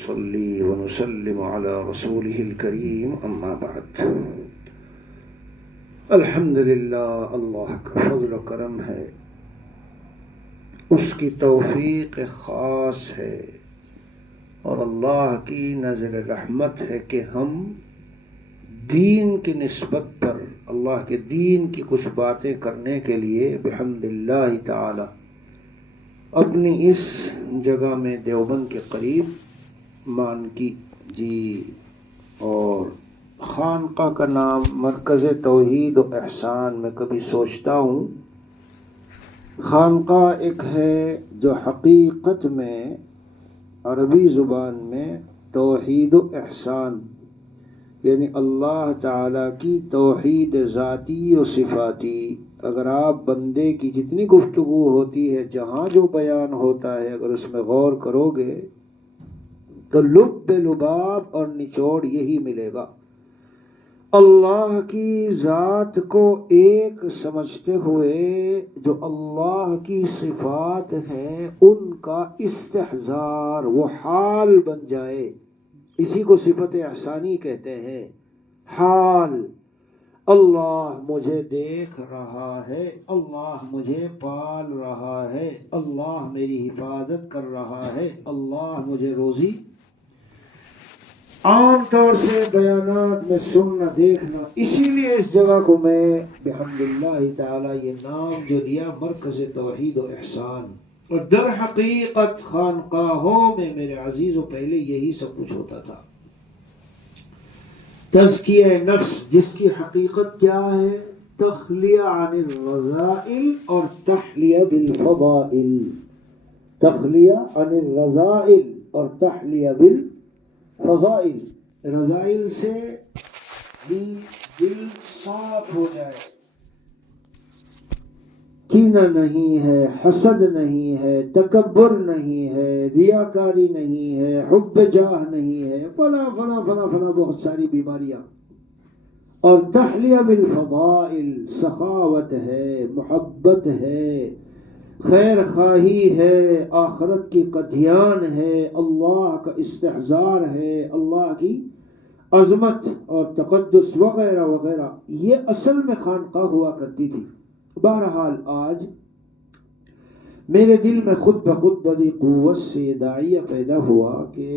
صلی ونسلم علی رسولہ الکریم اما بعد۔ الحمدللہ، اللہ کا فضل و کرم ہے، اس کی توفیق خاص ہے اور اللہ کی نظر رحمت ہے کہ ہم دین کی نسبت پر اللہ کے دین کی کچھ باتیں کرنے کے لیے بحمد اللہ تعالی اپنی اس جگہ میں دیوبند کے قریب مانکی جی اور خانقاہ کا نام مرکز توحید و احسان میں کبھی سوچتا ہوں۔ خانقاہ ایک ہے جو حقیقت میں عربی زبان میں توحید و احسان یعنی اللہ تعالیٰ کی توحید ذاتی و صفاتی، اگر آپ بندے کی جتنی گفتگو ہوتی ہے، جہاں جو بیان ہوتا ہے، اگر اس میں غور کرو گے تو لب لباب اور نچوڑ یہی ملے گا۔ اللہ کی ذات کو ایک سمجھتے ہوئے جو اللہ کی صفات ہیں ان کا استحضار وہ حال بن جائے، اسی کو صفت احسانی کہتے ہیں۔ حال، اللہ مجھے دیکھ رہا ہے، اللہ مجھے پال رہا ہے، اللہ میری حفاظت کر رہا ہے، اللہ مجھے روزی۔ عام طور سے بیانات میں سننا دیکھنا، اسی لیے اس جگہ کو میں بحمد اللہ تعالی یہ نام جو دیا مرکز توحید و احسان، اور در حقیقت خانقاہوں میں میرے عزیزوں پہلے یہی سب کچھ ہوتا تھا۔ تزکیہ نفس جس کی حقیقت کیا ہے؟ تخلیہ عن الرذائل اور تحلیہ بالفضائل، تخلیہ عن الرذائل اور تحلیہ بالفضائل، رذائل سے بھی دل صاف ہو جائے، کینہ نہیں ہے، حسد نہیں ہے، تکبر نہیں ہے، ریاکاری نہیں ہے، حب جاہ نہیں ہے، فلا فلا فلا فلا بہت ساری بیماریاں۔ اور تحلیہ بالفضائل سخاوت ہے، محبت ہے، خیر خواہی ہے، آخرت کی قدیان ہے، اللہ کا استحضار ہے، اللہ کی عظمت اور تقدس وغیرہ وغیرہ، یہ اصل میں خانقاہ ہوا کرتی تھی۔ بہرحال آج میرے دل میں خود بخود بڑی قوت سے داعیہ پیدا ہوا کہ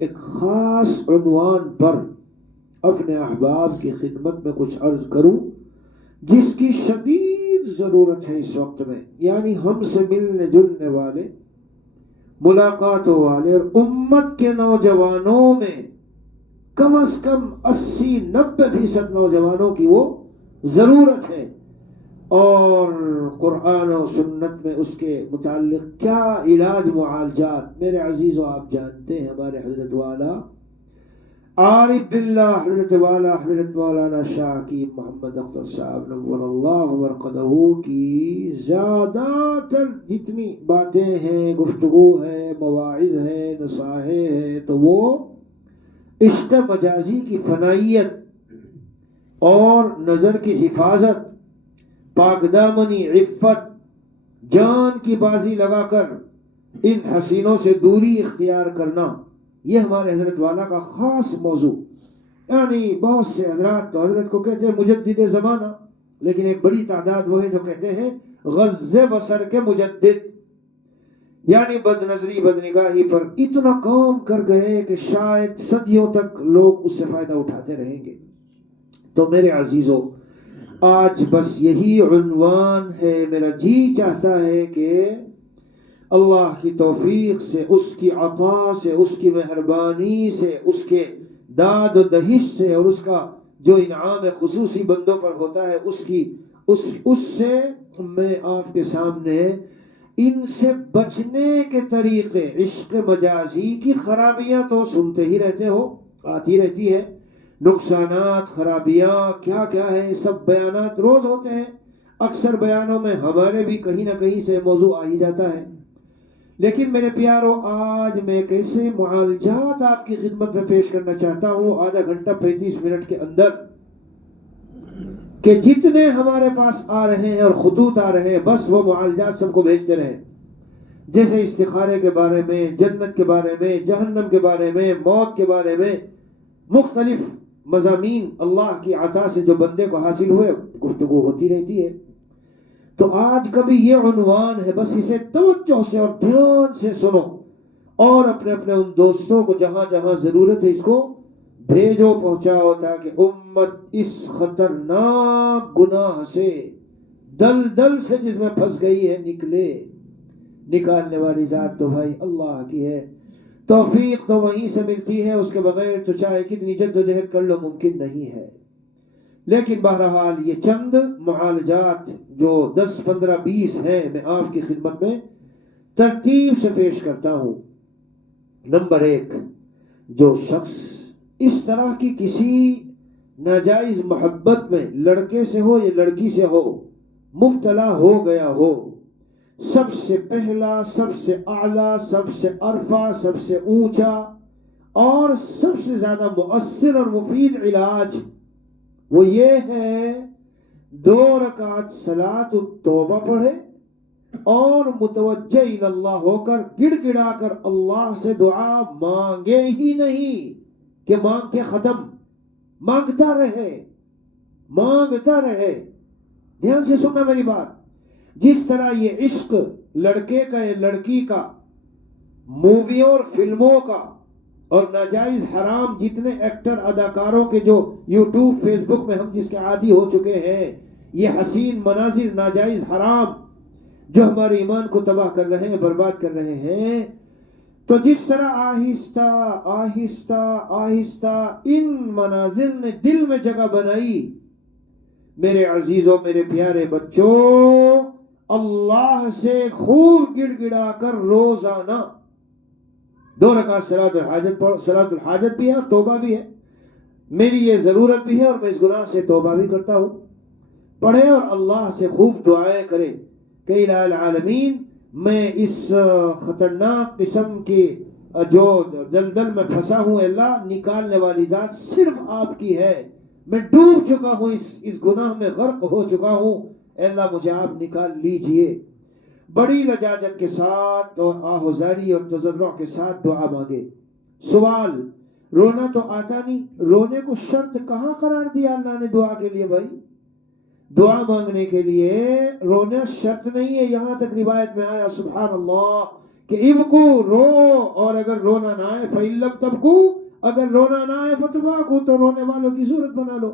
ایک خاص عنوان پر اپنے احباب کی خدمت میں کچھ عرض کروں جس کی شدید ضرورت ہے اس وقت میں، یعنی ہم سے ملنے جلنے والے، ملاقاتوں والے اور امت کے نوجوانوں میں کم از کم 80-90% نوجوانوں کی وہ ضرورت ہے، اور قرآن و سنت میں اس کے متعلق کیا علاج معالجات۔ میرے عزیزو، آپ جانتے ہیں ہمارے حضرت والا عارف باللہ حضرت والا حضرت مولانا شاہ کی محمد اختر صاحب نور اللہ مرقدہ کی زیادہ تر جتنی باتیں ہیں، گفتگو ہے، مواعظ ہے، نصائح ہے، تو وہ عشق مجازی کی فنائیت اور نظر کی حفاظت، پاک دامنی، عفت، جان کی بازی لگا کر ان حسینوں سے دوری اختیار کرنا، یہ ہمارے حضرت والا کا خاص موضوع۔ یعنی بہت سے حضرات تو حضرت کو کہتے ہیں مجدد زمانہ، لیکن ایک بڑی تعداد وہ ہے جو کہتے ہیں غض بصر کے مجدد، یعنی بد نظری بد نگاہی پر اتنا کام کر گئے کہ شاید صدیوں تک لوگ اس سے فائدہ اٹھاتے رہیں گے۔ تو میرے عزیزوں، آج بس یہی عنوان ہے۔ میرا جی چاہتا ہے کہ اللہ کی توفیق سے، اس کی عطا سے، اس کی مہربانی سے، اس کے داد و دہش سے، اور اس کا جو انعام خصوصی بندوں پر ہوتا ہے اس سے میں آپ کے سامنے ان سے بچنے کے طریقے، عشق مجازی کی خرابیاں تو سنتے ہی رہتے ہو، آتی رہتی ہے، نقصانات، خرابیاں کیا کیا ہیں، سب بیانات روز ہوتے ہیں، اکثر بیانوں میں ہمارے بھی کہیں نہ کہیں سے موضوع آ ہی جاتا ہے۔ لیکن میرے پیارو، آج میں کیسے معالجات آپ کی خدمت میں پیش کرنا چاہتا ہوں آدھا گھنٹہ 35 منٹ کے اندر، کہ جتنے ہمارے پاس آ رہے ہیں اور خطوط آ رہے ہیں بس وہ معالجات سب کو بھیجتے رہیں۔ جیسے استخارے کے بارے میں، جنت کے بارے میں، جہنم کے بارے میں، موت کے بارے میں مختلف مضامین اللہ کی عطا سے جو بندے کو حاصل ہوئے گفتگو ہوتی رہتی ہے۔ تو آج کا بھی یہ عنوان ہے، بس اسے توجہ سے اور دھیان سے سنو اور اپنے اپنے ان دوستوں کو جہاں جہاں ضرورت ہے اس کو بھیجو، پہنچاؤ، تاکہ امت اس خطرناک گناہ سے، دلدل سے جس میں پھنس گئی ہے، نکلے۔ نکالنے والی ذات تو بھائی اللہ کی ہے، توفیق تو وہیں سے ملتی ہے، اس کے بغیر تو چاہے کتنی جد و جہد کر لو ممکن نہیں ہے۔ لیکن بہرحال یہ چند معالجات جو 10 15 20 ہیں، میں آپ کی خدمت میں ترتیب سے پیش کرتا ہوں۔ نمبر 1، جو شخص اس طرح کی کسی ناجائز محبت میں لڑکے سے ہو یا لڑکی سے ہو مبتلا ہو گیا ہو، سب سے پہلا، سب سے اعلیٰ، سب سے عرفہ، سب سے اونچا اور سب سے زیادہ مؤثر اور مفید علاج وہ یہ ہے 2 رکعت صلاۃ التوبہ پڑھے اور متوجہ اللہ ہو کر گڑ گڑا کر اللہ سے دعا مانگے ہی نہیں کہ مانگ کے ختم، مانگتا رہے، مانگتا رہے۔ دھیان سے سننا میری بات۔ جس طرح یہ عشق لڑکے کا یا لڑکی کا، موویوں اور فلموں کا اور ناجائز حرام جتنے ایکٹر اداکاروں کے جو یوٹیوب فیس بک میں ہم جس کے عادی ہو چکے ہیں، یہ حسین مناظر ناجائز حرام جو ہمارے ایمان کو تباہ کر رہے ہیں، برباد کر رہے ہیں، تو جس طرح آہستہ آہستہ آہستہ ان مناظر نے دل میں جگہ بنائی، میرے عزیزوں، میرے پیارے بچوں، اللہ سے خوب گڑ گڑا کر روزانہ 2 رکعت صلاۃ الحاجت پڑھو۔ صلاۃ الحاجت بھی ہے اور توبہ بھی ہے، میری یہ ضرورت بھی ہے اور میں اس گناہ سے توبہ بھی کرتا ہوں۔ پڑھے اور اللہ سے خوب دعائیں کریں کہ الہ العالمین، میں اس خطرناک قسم کی جو دلدل میں پھنسا ہوں، اللہ نکالنے والی ذات صرف آپ کی ہے، میں ڈوب چکا ہوں، اس گناہ میں غرق ہو چکا ہوں، اے اللہ مجھے آپ نکال لیجئے۔ بڑی لجاجت کے ساتھ اور آہوزاری اور تضرع کے ساتھ دعا مانگے۔ سوال، رونا تو آتا نہیں، رونے کو شرط کہاں قرار دیا اللہ نے دعا کے لیے؟ بھائی دعا مانگنے کے لیے رونا شرط نہیں ہے۔ یہاں تک روایت میں آیا سبحان اللہ کہ ابکو، رو، اور اگر رونا نہ آئے فَإِن لَمْ تَبْكُوا، اگر رونا نہ آئے فَتَبَاكُوا، تو رونے والوں کی صورت بنا لو۔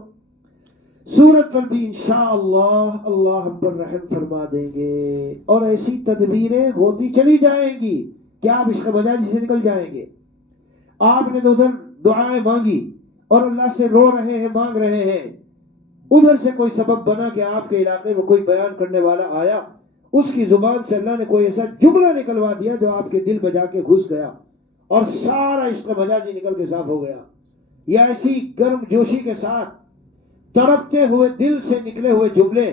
صورت پر بھی انشاءاللہ اللہ ہم پر رحم فرما دیں گے، اور ایسی تدبیریں ہوتی چلی جائیں گی کہ آپ عشق مجازی سے نکل جائیں گے۔ آپ نے تو ادھر دعائیں مانگی اور اللہ سے رو رہے ہیں، مانگ رہے ہیں، ادھر سے کوئی سبب بنا کہ آپ کے علاقے میں کوئی بیان کرنے والا آیا، اس کی زبان سے اللہ نے کوئی ایسا جملہ نکلوا دیا جو آپ کے دل میں جا کے گھس گیا اور سارا عشق مجازی نکل کے صاف ہو گیا، یا ایسی گرم جوشی کے ساتھ تڑپتے ہوئے دل سے نکلے ہوئے جملے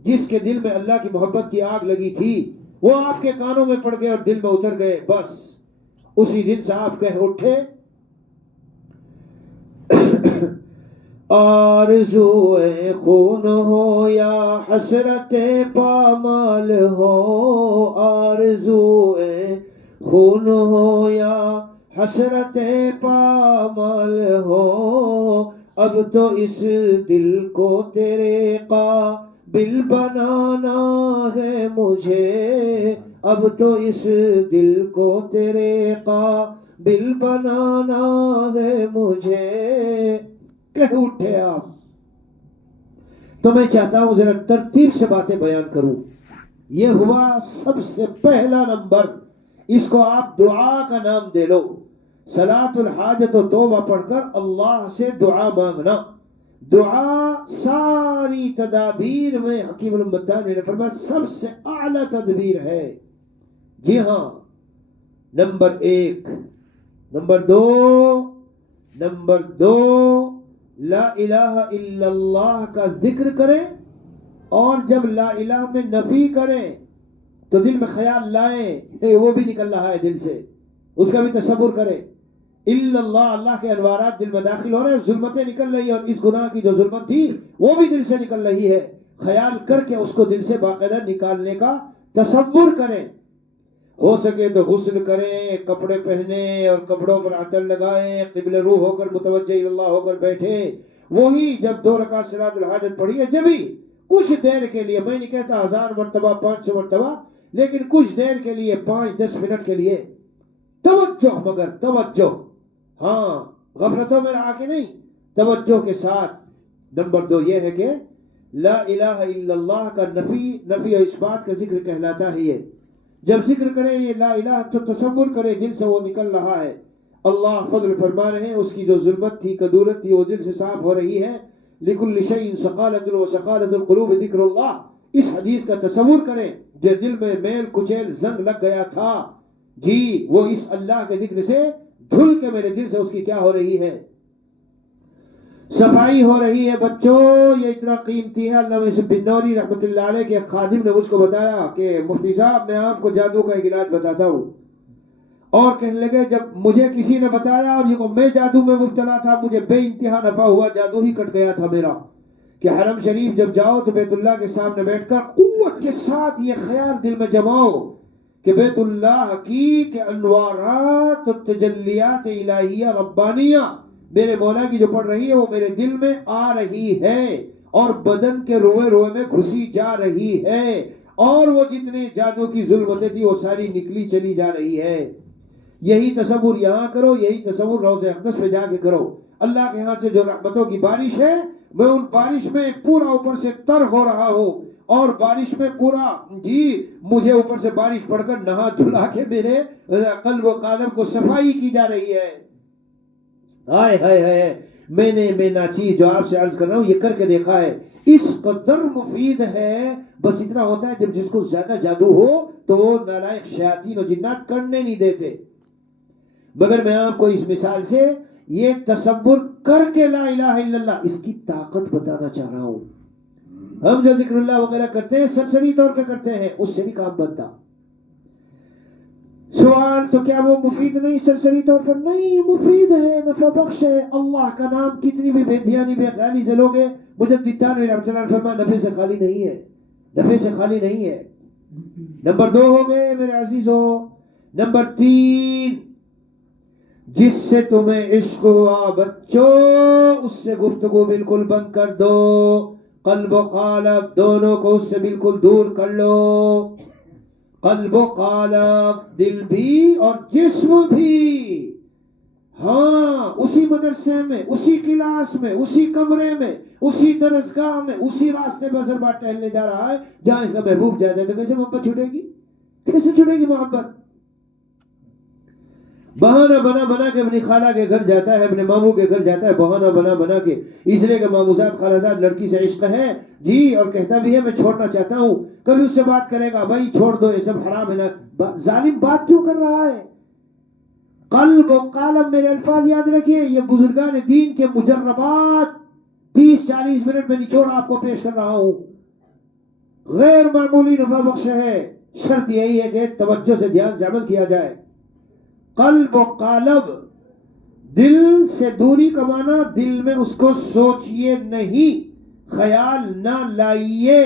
جس کے دل میں اللہ کی محبت کی آگ لگی تھی، وہ آپ کے کانوں میں پڑ گئے اور دل میں اتر گئے، بس اسی دن سے آپ کہہ اٹھے آرزوئے خون ہو یا حسرت پامال ہو، آرزوئے خون ہو یا حسرت پامال ہو، اب تو اس دل کو تیرے قابل بنانا ہے مجھے، اب تو اس دل کو تیرے قابل بنانا ہے مجھے۔ کہہ اٹھے آپ، تو میں چاہتا ہوں ذرا ترتیب سے باتیں بیان کروں۔ یہ ہوا سب سے پہلا نمبر، اس کو آپ دعا کا نام دے لو۔ صلاۃ الحاجت و توبہ پڑھ کر اللہ سے دعا مانگنا۔ دعا ساری تدابیر میں حکیم الامتان نے فرمایا سب سے اعلیٰ تدبیر ہے۔ جی ہاں، نمبر 1۔ نمبر 2 لا الہ الا اللہ کا ذکر کریں، اور جب لا الہ میں نفی کریں تو دل میں خیال لائیں وہ بھی نکل رہا ہے دل سے، اس کا بھی تصور کریں۔ الا اللہ، اللہ کے انوارات دل میں داخل ہو رہے ہیں، ظلمتیں نکل رہی ہیں، اور اس گناہ کی جو ظلمت تھی وہ بھی دل سے نکل رہی ہے، خیال کر کے اس کو دل سے باقاعدہ نکالنے کا تصور کریں۔ ہو سکے تو غسل کریں، کپڑے پہنے اور کپڑوں پر عطر لگائیں، قبلہ روح ہو کر متوجہ اللہ ہو کر بیٹھے. وہی جب 2 رکعت صلاۃ الحاجت پڑھی ہے جبھی کچھ دیر کے لیے، میں نہیں کہتا 1000 مرتبہ 500 مرتبہ، لیکن کچھ دیر کے لیے 5-10 منٹ کے لیے توجہ، مگر توجہ، ہاں غفلتوں میں آ کے نہیں، توجہ کے ساتھ. نمبر 2 یہ ہے کہ لا الہ الا اللہ کا نفی و اس بات کا ذکر کہلاتا ہے. یہ جب ذکر کریں یہ لا الہ تو تصور کریں دل سے وہ نکل رہا ہے. اللہ فضل فرما رہے ہیں، اس کی جو ظلمت تھی، کدورت تھی، وہ دل سے صاف ہو رہی ہے. لکل شیء ثقالۃ وثقالۃ القلوب ذکر اللہ. اس حدیث کا تصور کریں جو دل میں میل کچیل زنگ لگ گیا تھا، جی وہ اس اللہ کے ذکر سے دھل کے میرے دل سے اس کی کیا ہو رہی ہے، صفائی ہو رہی ہے. بچوں یہ اتنا قیمتی ہے. علامہ یوسف بن نوری رحمۃ اللہ علیہ کے خادم نے مجھ کو بتایا کہ مفتی صاحب میں آپ کو جادو کا ایک علاج بتاتا ہوں. اور کہنے لگے جب مجھے کسی نے بتایا اور یہ میں جادو میں مبتلا تھا، مجھے بے انتہا نفع ہوا، جادو ہی کٹ گیا تھا میرا. کہ حرم شریف جب جاؤ تو بیت اللہ کے سامنے بیٹھ کر قوت کے ساتھ یہ خیال دل میں جماؤ کہ بیت اللہ کی کہ انوارات و تجلیات الہیہ ربانیہ میرے مولا کی جو پڑھ رہی ہے وہ میرے دل میں آ رہی ہے اور بدن کے روئے روئے میں گھسی جا رہی ہے، اور وہ جتنے جادو کی ظلمتیں تھی وہ ساری نکلی چلی جا رہی ہے. یہی تصور یہاں کرو، یہی تصور روضہ اقدس پہ جا کے کرو. اللہ کے ہاں سے جو رحمتوں کی بارش ہے، میں ان بارش میں پورا اوپر سے تر ہو رہا ہوں، اور بارش میں پورا مجھے اوپر سے بارش پڑ کر نہا دھلا کے میرے قلب و قالب کو صفائی کی جا رہی ہے. ہائے ہائے ہائے، میں ناچیز جو آپ سے عرض کر رہا ہوں یہ کر کے دیکھا ہے، اس قدر مفید ہے. بس اتنا ہوتا ہے جب جس کو زیادہ جادو ہو تو وہ نالائق شیاطین و جنات کرنے نہیں دیتے. مگر میں آپ کو اس مثال سے یہ تصور کر کے لا الہ الا اللہ اس کی طاقت بتانا چاہ رہا ہوں. ہم جو ذکر اللہ وغیرہ کرتے ہیں سرسری طور پہ کرتے ہیں، اس سے نہیں کام بنتا. سوال تو کیا وہ مفید نہیں؟ سرسری طور پر نہیں، مفید ہے، نفع بخش ہے. اللہ کا نام کتنی بھی بے دھیانی بے خیالی سے لوگے، مجدد تانوی رحمۃ اللہ علیہ فرمایا نفع سے خالی نہیں ہے، نفع سے خالی نہیں ہے. نمبر 2 ہو گئے میرے عزیزو. نمبر 3 جس سے تمہیں عشق ہوا بچوں اس سے گفتگو بالکل بند کر دو. قلب و قالب دونوں کو اس سے بالکل دور کر لو. قلب و قالب، دل بھی اور جسم بھی، ہاں اسی مدرسے میں، اسی کلاس میں، اسی کمرے میں، اسی درسگاہ میں، اسی راستے پہ اثر بات ٹہلنے جا رہا ہے جہاں اس کا محبوب جاتا ہے. تو کیسے محبت چھوٹے گی؟ کیسے چھوٹے گی محبت؟ بہانہ بنا بنا کے اپنی خالہ کے گھر جاتا ہے، اپنے ماموں کے گھر جاتا ہے، بہانہ بنا بنا کے، اس لیے کہ ماموزاد خالازاد لڑکی سے عشق ہے جی، اور کہتا بھی ہے میں چھوڑنا چاہتا ہوں. کبھی اس سے بات کرے گا بھائی چھوڑ دو یہ سب حرام ہے نا. ظالم بات کیوں کر رہا ہے؟ قلب و قالب، میرے الفاظ یاد رکھیے، یہ بزرگان دین کے مجربات 30-40 منٹ میں نچوڑ آپ کو پیش کر رہا ہوں. غیر معمولی نفع بخش ہے. شرط یہی ہے کہ توجہ سے دھیان سے عمل کیا جائے. قلب و قالب، دل سے دوری کا معنی دل میں اس کو سوچئے نہیں، خیال نہ لائیے،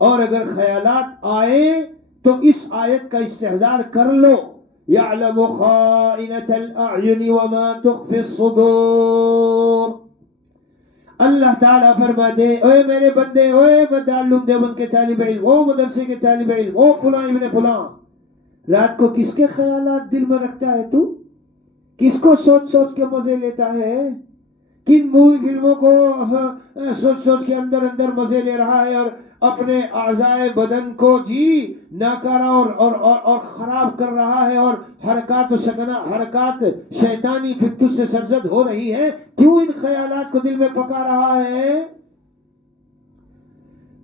اور اگر خیالات آئے تو اس آیت کا استحضار کر لو. یعلم خائنۃ الاعین وما تخفی الصدور. اللہ تعالیٰ فرماتے اے میرے بندے، اے مدارالعلوم دیوبند کے طالب علم، او مدرسے کے طالب علم، او فلاں ابن فلاں، رات کو کس کے خیالات دل میں رکھتا ہے تو؟ کس کو سوچ سوچ کے مزے لیتا ہے؟ کن مووی فلموں کو سوچ سوچ کے اندر اندر مزے لے رہا ہے، اور اپنے اعضائے بدن کو ناکارہ اور خراب کر رہا ہے، اور حرکات شیطانی فکر سے سرزد ہو رہی ہے. کیوں ان خیالات کو دل میں پکا رہا ہے؟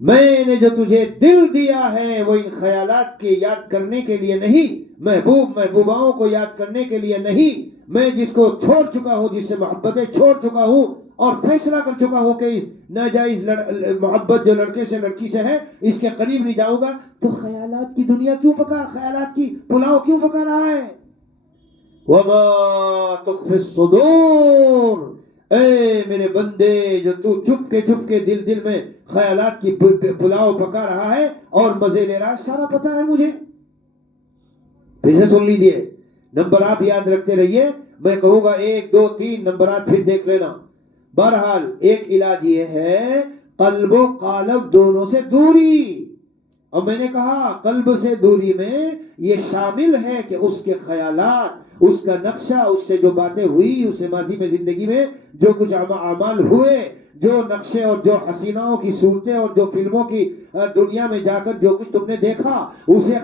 میں نے جو تجھے دل دیا ہے وہ ان خیالات کی یاد کرنے کے لیے نہیں، محبوباؤں کو یاد کرنے کے لیے نہیں. میں جس کو چھوڑ چکا ہوں، جس سے محبتیں چھوڑ چکا ہوں، اور فیصلہ کر چکا ہوں کہ اس ناجائز محبت جو لڑکے سے لڑکی سے ہے اس کے قریب نہیں جاؤں گا، تو خیالات کی دنیا کیوں پکا، خیالات کی پلاؤ کیوں پکا رہا ہے؟ وما تخفی الصدور. اے میرے بندے، جو تو چپ کے دل میں خیالات کی پلاؤ پکا رہا ہے اور مزے لے رہا ہے، سارا پتا ہے مجھے. پھر سے سن لیجئے، نمبرات یاد رکھتے رہیے، میں کہوں گا 1 2 3 نمبرات پھر دیکھ لینا۔ بہرحال ایک علاج یہ ہے قلب و قالب دونوں سے دوری، اور میں نے کہا قلب سے دوری میں یہ شامل ہے کہ اس کے خیالات، اس کا نقشہ، اس سے جو باتیں ہوئی، اس سے ماضی میں زندگی میں جو کچھ اعمال ہوئے، جو نقشے اور جو حسیناؤں کی صورتیں اور جو فلموں کی دنیا میں جا کر جو کچھ تم نے دیکھا اسے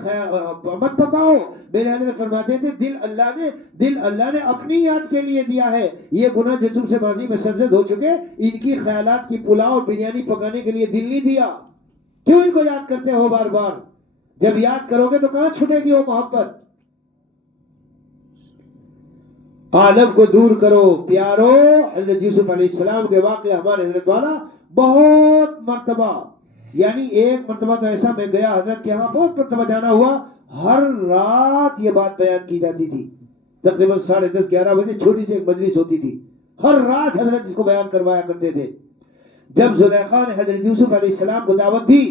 مت پکاؤ۔ میرے حضرت فرماتے تھے دل اللہ نے اپنی یاد کے لیے دیا ہے، یہ گناہ جو تم سے ماضی میں سرزد ہو چکے ان کی خیالات کی پلاؤ اور بریانی پکانے کے لیے دل نہیں دیا۔ کیوں ان کو یاد کرتے ہو بار بار؟ جب یاد کرو گے تو کہاں چھٹے گی وہ محبت؟ قالب کو دور کرو پیارو۔ حضرت یوسف علیہ السلام کے واقعہ ہمارے حضرت والا بہت مرتبہ، یعنی ایک مرتبہ تو ایسا میں گیا حضرت کے ہاں، بہت مرتبہ جانا ہوا، ہر رات یہ بات بیان کی جاتی تھی، تقریباً 10:30 11 بجے چھوٹی سی ایک مجلس ہوتی تھی، ہر رات حضرت اس کو بیان کروایا کرتے تھے۔ جب زلیخا نے حضرت یوسف علیہ السلام کو دعوت دی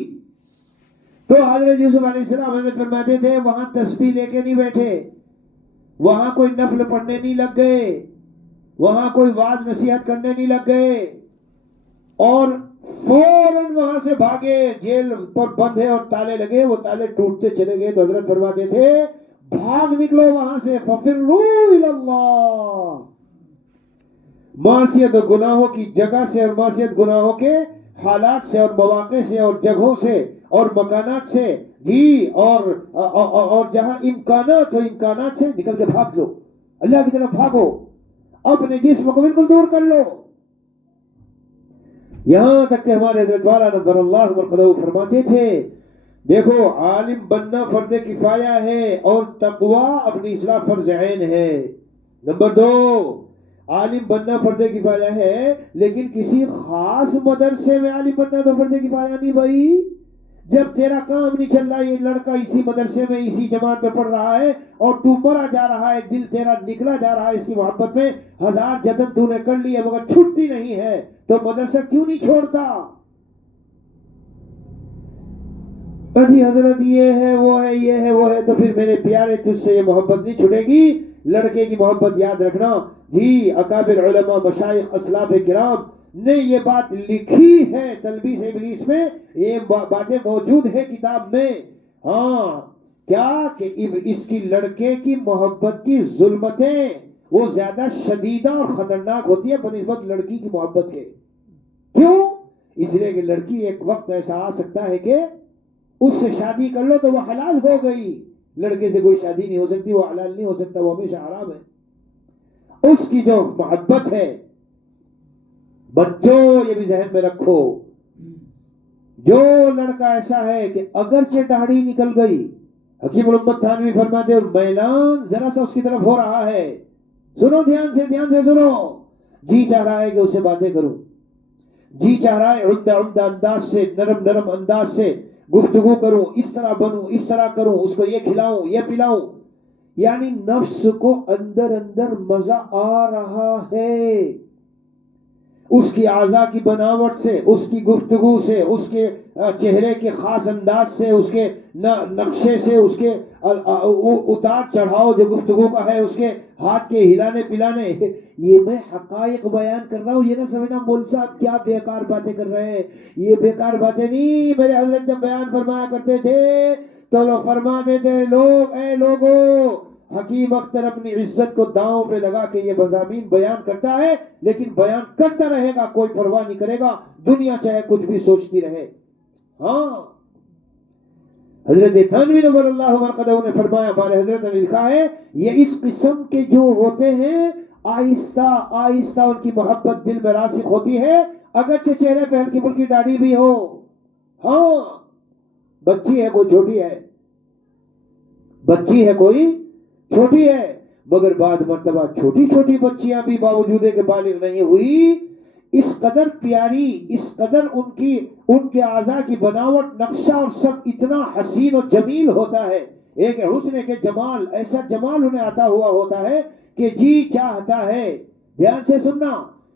تو حضرت یوسف علیہ السلام حضرت فرماتے تھے وہاں تسبیح لے کے نہیں بیٹھے، وہاں کوئی نفل پڑھنے نہیں لگ گئے، وہاں کوئی وعظ نصیحت کرنے نہیں لگ گئے، اور فوراً وہاں سے بھاگے، جیل پر بند ہے اور تالے لگے، وہ تالے ٹوٹتے چلے گئے تو حضرت فرماتے تھے بھاگ نکلو وہاں سے، فَفِرُّوا إِلَى اللَّهِ، معصیت اور گناہوں کی جگہ سے اور معصیت گناہوں کے حالات سے اور مواقع سے اور جگہوں سے اور مکانات سے، جی، اور جہاں امکانات ہو امکانات سے نکل کے بھاگ لو، اللہ کی طرف بھاگو، اپنے جسم کو بالکل دور کر لو۔ یہاں تک کہ ہمارے حضرت والا نبر اللہ مرقدہ فرماتے تھے دیکھو عالم بننا فرض کفایہ ہے اور تقوی اپنی اصلاح فرض عین ہے۔ نمبر 2، عالم بننا فرض کفایہ ہے، لیکن کسی خاص مدرسے میں عالم بننا تو فرض کفایہ نہیں بھائی۔ جب تیرا کام نہیں چل رہا، یہ لڑکا اسی مدرسے میں اسی جماعت میں پڑھ رہا ہے اور تو مرا جا رہا ہے، دل تیرا نکلا جا رہا ہے اس کی محبت میں، 1000 جتن تو نے کر لی ہے مگر چھوٹتی نہیں ہے، تو مدرسہ کیوں نہیں چھوڑتا؟ جی حضرت یہ ہے وہ ہے یہ ہے وہ ہے، تو پھر میرے پیارے تجھ سے یہ محبت نہیں چھوٹے گی۔ لڑکے کی محبت یاد رکھنا، جی اکابر علماء مشائخ اسلاف کرام نے یہ بات لکھی ہے تلبیس ابلیس میں، یہ باتیں موجود ہے کتاب میں، ہاں کیا کہ اس کی لڑکے کی محبت کی ظلمتیں وہ زیادہ شدیدہ اور خطرناک ہوتی ہے بنسبت لڑکی کی محبت کے۔ کیوں؟ اس لیے کہ لڑکی ایک وقت ایسا آ سکتا ہے کہ اس سے شادی کر لو تو وہ حلال ہو گئی، لڑکے سے کوئی شادی نہیں ہو سکتی، وہ حلال نہیں ہو سکتا، وہ ہمیشہ حرام ہے۔ اس کی جو محبت ہے، بچوں یہ بھی ذہن میں رکھو، جو لڑکا ایسا ہے کہ اگرچہ داڑھی نکل گئی، حکیم الامت تھانوی فرماتے اور میلان ذرا سا اس کی طرف ہو رہا ہے، سنو دھیان سے سنو، جی چاہ رہا ہے کہ اس سے باتیں کروں، جی چاہ رہا ہے عمدہ انداز سے، نرم انداز سے گفتگو کروں، اس طرح بنوں، اس طرح کروں، اس کو یہ کھلاؤں یہ پلاؤں، یعنی نفس کو اندر مزہ آ رہا ہے، اس کی اعضاء کی بناوٹ سے، اس کی گفتگو سے، اس کے چہرے کے خاص انداز سے، اس کے نقشے سے، اس کے اتار چڑھاؤ جو گفتگو کا ہے، اس کے ہاتھ کے ہلانے پلانے، یہ میں حقائق بیان کر رہا ہوں، یہ نہ سمجھنا مول صاحب کیا بیکار باتیں کر رہے ہیں، یہ بیکار باتیں نہیں۔ میرے حضرت جب بیان فرمایا کرتے تھے تو لوگ فرماتے تھے اے لوگو، حکیم اختر اپنی عزت کو داؤں پہ لگا کے یہ مضامین بیان کرتا ہے، لیکن بیان کرتا رہے گا، کوئی پرواہ نہیں کرے گا، دنیا چاہے کچھ بھی سوچتی رہے۔ ہاں حضرت تھانوی نور اللہ مرقدہ نے فرمایا، ہمارے حضرت نے لکھا ہے یہ اس قسم کے جو ہوتے ہیں آہستہ آہستہ ان کی محبت دل میں راسخ ہوتی ہے، اگرچہ چہرے پہ ہلکی پھلکی داڑھی بھی ہو، ہاں بچی ہے کوئی چھوٹی ہے، بچی ہے کوئی چھوٹی ہے، مگر بعد مرتبہ چھوٹی چھوٹی بچیاں بھی باوجود کہ بالغ نہیں ہوئی، اس قدر پیاری، اس قدر ان کے اعضاء کی بناوٹ، نقشہ اور سب اتنا حسین و جمیل ہوتا ہے، ایک حسن کے جمال، ایسا جمال انہیں عطا ہوا ہوتا ہے کہ جی چاہتا ہے۔ دھیان سے سننا،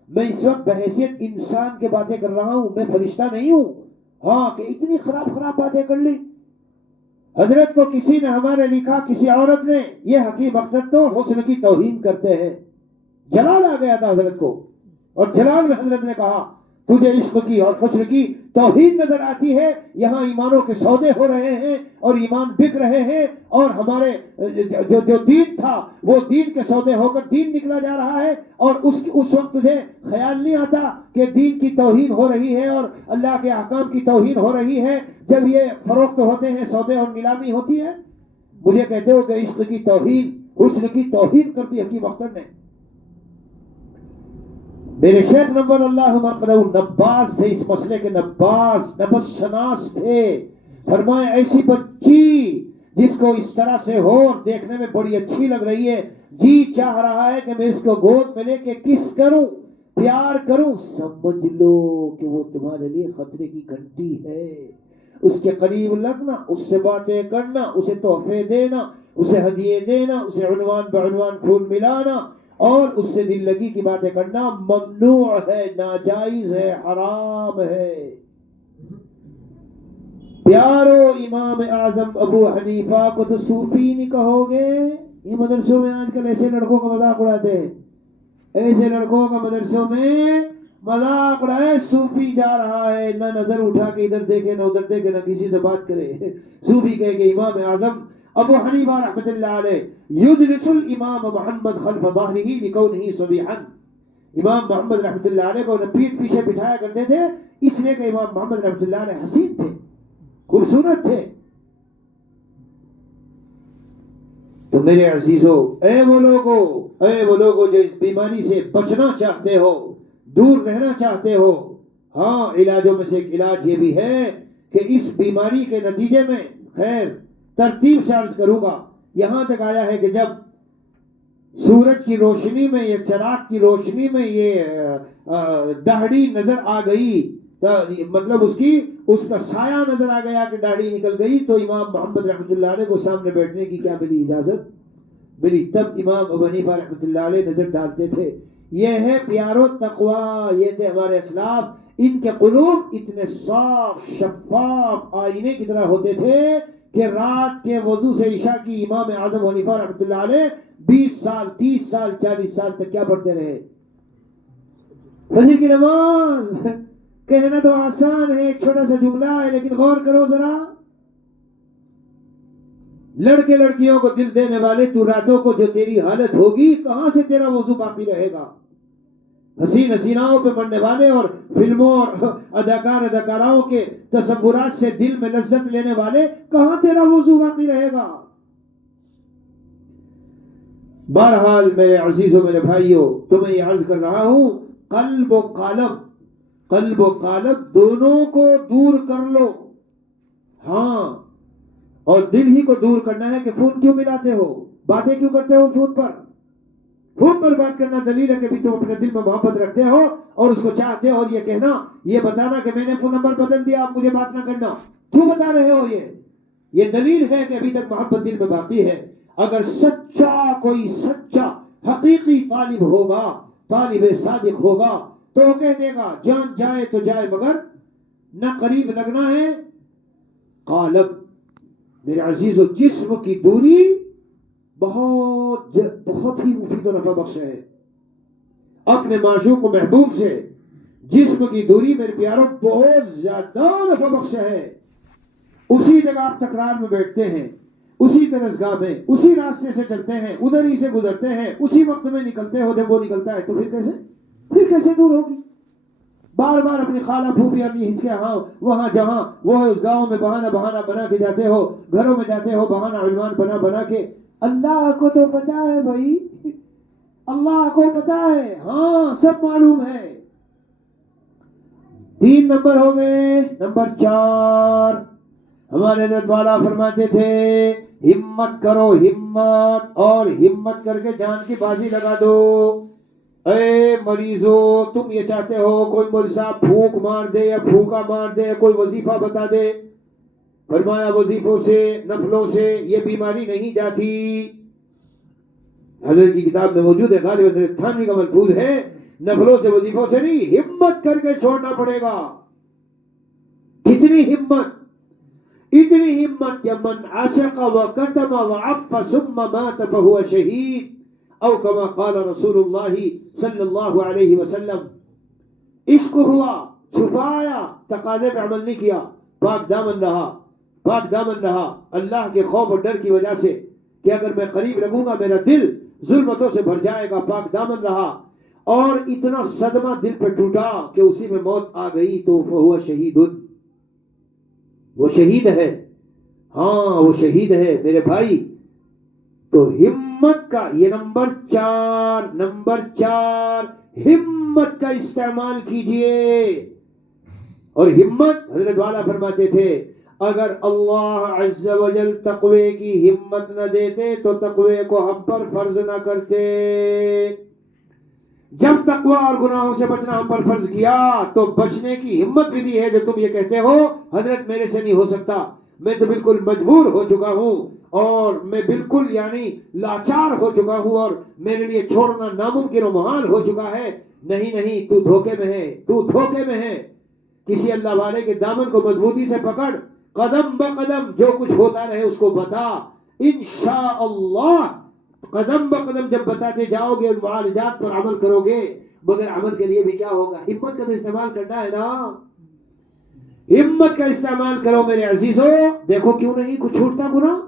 میں اس وقت بحیثیت انسان کے باتیں کر رہا ہوں، میں فرشتہ نہیں ہوں، ہاں کہ اتنی خراب باتیں کر لی، حضرت کو کسی نے ہمارے لکھا، کسی عورت نے، یہ حکیم اختر تو حسن کی توہین کرتے ہیں. جلال آ گیا تھا حضرت کو، اور جلال میں حضرت نے کہا تجھے عشق کی اور حسن کی توہین نظر آتی ہے. یہاں ایمانوں کے سودے ہو رہے ہیں اور ایمان بک رہے ہیں، اور ہمارے جو دین تھا وہ دین کے سودے ہو کر دین نکلا جا رہا ہے. اور اس وقت تجھے خیال نہیں آتا کہ دین کی توہین ہو رہی ہے اور اللہ کے احکام کی توہین ہو رہی ہے جب یہ فروخت ہوتے ہیں، سودے اور نیلامی ہوتی ہے. مجھے کہتے ہو کہ عشق کی توہین، حسن کی توہین کر دی حکیم اختر نے. میرے شیخ نمبر اللہ مقدہ نباز تھے، اس مسئلے کے نباز، نبض شناس تھے. فرمائے ایسی بچی جس کو اس طرح سے ہو اور دیکھنے میں بڑی اچھی لگ رہی ہے، جی چاہ رہا ہے کہ میں اس کو گود میں لے کے کس کروں، پیار کروں، سمجھ لو کہ وہ تمہارے لیے خطرے کی گھنٹی ہے. اس کے قریب لگنا، اس سے باتیں کرنا، اسے تحفے دینا، اسے ہدیے دینا، اسے عنوان بعنوان پھول ملانا اور اس سے دل لگی کی باتیں کرنا ممنوع ہے، ناجائز ہے، حرام ہے. پیارو امام اعظم ابو حنیفہ کو تو صوفی نہیں کہو گے. یہ مدرسوں میں آج کل ایسے لڑکوں کا مذاق اڑاتے ہیں، ایسے لڑکوں کا مدرسوں میں مذاق اڑائے. صوفی جا رہا ہے، نہ نظر اٹھا کے ادھر دیکھے نہ ادھر دیکھے، نہ کسی سے بات کرے. صوفی کہے کہ امام اعظم ابو حنیفہ رحمۃ اللہ علیہ یدرس الامام محمد خلف ظہرہ لکونہ صبیحا. امام محمد رحمۃ اللہ علیہ کو پیٹھ پیچھے بٹھایا کرتے تھے اس لیے کہ امام محمد رحمۃ اللہ علیہ حسین تھے، خوبصورت تھے. تو میرے عزیزو، اے وہ لوگو جو اس بیماری سے بچنا چاہتے ہو، دور رہنا چاہتے ہو، ہاں علاجوں میں سے ایک علاج یہ بھی ہے کہ اس بیماری کے نتیجے میں، خیر ترتیب سے عرض کروں گا، یہاں تک آیا ہے کہ جب سورج کی روشنی میں یا چراغ کی روشنی میں یہ داڑھی نظر آ گئی، مطلب اس کا سایہ نظر آ گیا کہ داڑھی نکل گئی، تو امام محمد رحمۃ اللہ علیہ کو سامنے بیٹھنے کی کیا ملی؟ اجازت ملی. تب امام ابو حنیفہ رحمۃ اللہ علیہ نظر ڈالتے تھے. یہ ہے پیارو تقوی، یہ تھے ہمارے اسلاف. ان کے قلوب اتنے صاف شفاف آئینے کی طرح ہوتے تھے کہ رات کے وضو سے عشاء کی امام اعظم حنیفہ رحمۃ اللہ علیہ 20 سال 30 سال 40 سال تک کیا پڑھتے رہے؟ فجر کی نماز. کہنا تو آسان ہے، ایک چھوٹا سا جملہ ہے، لیکن غور کرو ذرا. لڑکے لڑکیوں کو دل دینے والے تو راتوں کو جو تیری حالت ہوگی، کہاں سے تیرا وضو باقی رہے گا؟ حسین حسیناؤں پہ مرنے والے اور فلموں اور اداکاراؤں کے تصورات سے دل میں لذت لینے والے، کہاں تیرا وضو باقی رہے گا؟ بہرحال میرے عزیزوں، میرے بھائیوں، تمہیں یہ عرض کر رہا ہوں، قلب و قالب دونوں کو دور کر لو. ہاں، اور دل ہی کو دور کرنا ہے کہ فون کیوں ملاتے ہو، باتیں کیوں کرتے ہو فون پر بات کرنا دلیل ہے کہ بھی تم اپنے دل میں محبت رکھتے ہو اور اس کو چاہتے ہو. اور یہ کہنا، یہ بتانا کہ میں نے فون نمبر بدل دیا، آپ مجھے بات نہ کرنا، کیوں بتا رہے ہو؟ یہ دلیل ہے کہ ابھی تک محبت دل میں باقی ہے. اگر کوئی سچا حقیقی طالب ہوگا، طالب صادق ہوگا، تو وہ کہہ دے گا جان جائے تو جائے مگر نہ قریب لگنا ہے. قالب میرے عزیزو، جسم کی دوری بہت ہی مفید و نفع بخش ہے. اپنے معشوق و محبوب سے جسم کی دوری میرے پیاروں بہت زیادہ نفع بخش ہے. اسی جگہ آپ تکرار میں بیٹھتے ہیں، اسی درسگاہ میں، اسی راستے سے چلتے ہیں، ادھر ہی سے گزرتے ہیں، اسی وقت میں نکلتے ہو جب وہ نکلتا ہے، تو پھر کیسے دور ہوگی؟ بار بار اپنی خالہ پھوپھی اپنی ہچکے وہاں جہاں وہ ہے اس گاؤں میں بہانہ بنا کے جاتے ہو، گھروں میں جاتے ہو بہانہ عنوان بنا کے. اللہ کو تو پتا ہے بھائی، اللہ کو پتا ہے، ہاں سب معلوم ہے. 3 نمبر ہو گئے. نمبر 4، ہمارے حضرت والا فرماتے تھے ہمت کرو، ہمت، اور ہمت کر کے جان کی بازی لگا دو. اے مریضو، تم یہ چاہتے ہو کوئی مولوی صاحب پھونک مار دے یا پھونکا مار دے، کوئی وظیفہ بتا دے. فرمایا وظیفوں سے، نفلوں سے یہ بیماری نہیں جاتی. حضرت کی کتاب میں موجود ہے، غالب حضرت تھانوی کا ملفوظ ہے، نفلوں سے وظیفوں سے نہیں، ہمت کر کے چھوڑنا پڑے گا. کتنی ہمت؟ اتنی ہمت یا من عاشق وکتم وعف ثم مات فهو شہید او کما قال رسول اللہ صلی اللہ علیہ وسلم. عشق ہوا، چھپایا، تقاضے پہ عمل نہیں کیا، پاک دامن رہا، پاک دامن رہا اللہ کے خوف اور ڈر کی وجہ سے کہ اگر میں قریب لگوں گا میرا دل ظلمتوں سے بھر جائے گا، پاک دامن رہا. اور اتنا صدمہ دل پہ ٹوٹا کہ اسی میں موت آ گئی تو فہو شہید، وہ شہید ہے. ہاں وہ شہید ہے میرے بھائی. تو ہمت کا یہ نمبر چار ہمت کا استعمال کیجئے. اور ہمت حضرت والا فرماتے تھے اگر اللہ عز و جل تقوی کی ہمت نہ دیتے تو تقوی کو ہم پر فرض نہ کرتے. جب تقوی اور گناہوں سے بچنا ہم پر فرض کیا تو بچنے کی ہمت بھی دی ہے. جو تم یہ کہتے ہو حضرت میرے سے نہیں ہو سکتا، میں تو بالکل مجبور ہو چکا ہوں اور میں بالکل یعنی لاچار ہو چکا ہوں اور میرے لیے چھوڑنا ناممکن و محال ہو چکا ہے. نہیں تو دھوکے میں ہے، تو دھوکے میں ہے. کسی اللہ والے کے دامن کو مضبوطی سے پکڑ، قدم بقدم جو کچھ ہوتا رہے اس کو بتا. انشاءاللہ قدم بقدم جب بتاتے جاؤ گے معالجات پر عمل کرو گے. مگر عمل کے لیے بھی کیا ہوگا؟ ہمت کا تو استعمال کرنا ہے نا. ہمت کا استعمال کرو میرے عزیزو. دیکھو کیوں نہیں کچھ چھوٹتا گناہ.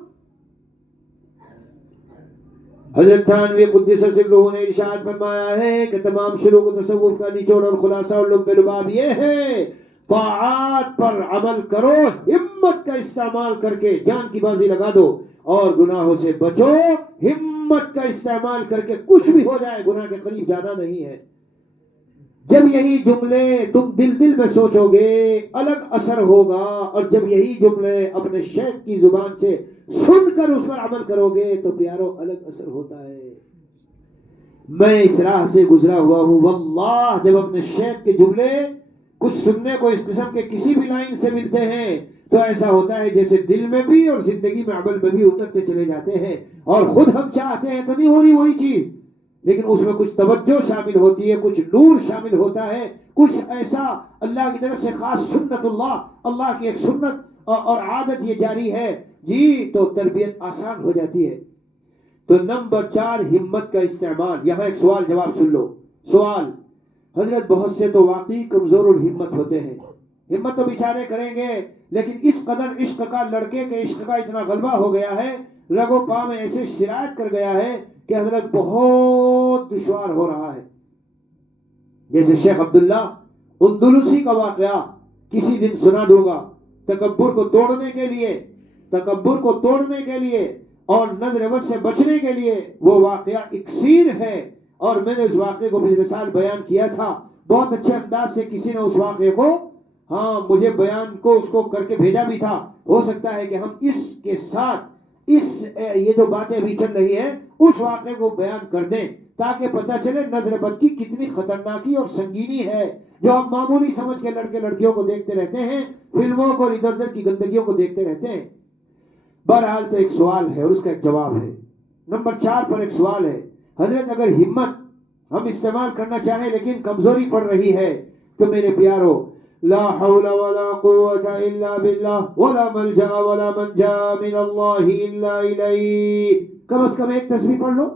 حضرت تھانوی قدس سرہ نے ارشاد فرمایا ہے کہ تمام شروع تصوف کا نچوڑ اور خلاصہ اور لب لباب یہ ہے طاعات پر عمل کرو، ہمت کا استعمال کر کے جان کی بازی لگا دو اور گناہوں سے بچو. ہمت کا استعمال کر کے کچھ بھی ہو جائے گناہ کے قریب جانا نہیں ہے. جب یہی جملے تم دل میں سوچو گے الگ اثر ہوگا، اور جب یہی جملے اپنے شیخ کی زبان سے سن کر اس پر عمل کرو گے تو پیارو الگ اثر ہوتا ہے. میں اس راہ سے گزرا ہوا ہوں واللہ. جب اپنے شیخ کے جملے کچھ سننے کو اس قسم کے کسی بھی لائن سے ملتے ہیں تو ایسا ہوتا ہے جیسے دل میں بھی اور زندگی میں عمل میں بھی اترتے چلے جاتے ہیں. اور خود ہم چاہتے ہیں تو نہیں ہو رہی وہی چیز، لیکن اس میں کچھ توجہ شامل ہوتی ہے، کچھ نور شامل ہوتا ہے، کچھ ایسا اللہ کی طرف سے خاص سنت اللہ کی ایک سنت اور عادت یہ جاری ہے جی، تو تربیت آسان ہو جاتی ہے. تو نمبر 4 ہمت کا استعمال. یہاں ایک سوال جواب سن لو. سوال: حضرت بہت سے تو واقعی کمزور الہمت ہوتے ہیں، ہمت تو بیچارے کریں گے لیکن اس قدر عشق کا، لڑکے کے عشق کا اتنا غلبہ ہو گیا ہے، رگو پا میں ایسے شرائط کر گیا ہے کہ حضرت بہت دشوار ہو رہا ہے. جیسے شیخ عبداللہ اندلسی کا واقعہ کسی دن سنا دوں گا. تکبر کو توڑنے کے لیے اور نظر بد سے بچنے کے لیے وہ واقعہ اکسیر ہے. اور میں نے اس واقعے کو پچھلے سال بیان کیا تھا بہت اچھے انداز سے. کسی نے اس واقعے کو مجھے بیان کو اس کو کر کے بھیجا بھی تھا. ہو سکتا ہے کہ ہم اس کے ساتھ یہ جو باتیں ابھی چل رہی ہیں اس واقعے کو بیان کر دیں تاکہ پتہ چلے نظر بد کی کتنی خطرناکی اور سنگینی ہے جو ہم معمولی سمجھ کے لڑکے لڑکیوں کو دیکھتے رہتے ہیں، فلموں کو، ادھر ادھر کی گندگیوں کو دیکھتے رہتے ہیں. بہرحال تو ایک سوال ہے اور اس کا ایک جواب ہے. نمبر 4 پر ایک سوال ہے. حضرت اگر ہمت ہم استعمال کرنا چاہیں لیکن کمزوری پڑ رہی ہے تو میرے پیارو لا حول ولا قوة الا باللہ ولا ملجا ولا منجا من اللہ الا الیہ. کم از کم ایک تسبیح پڑھ لو.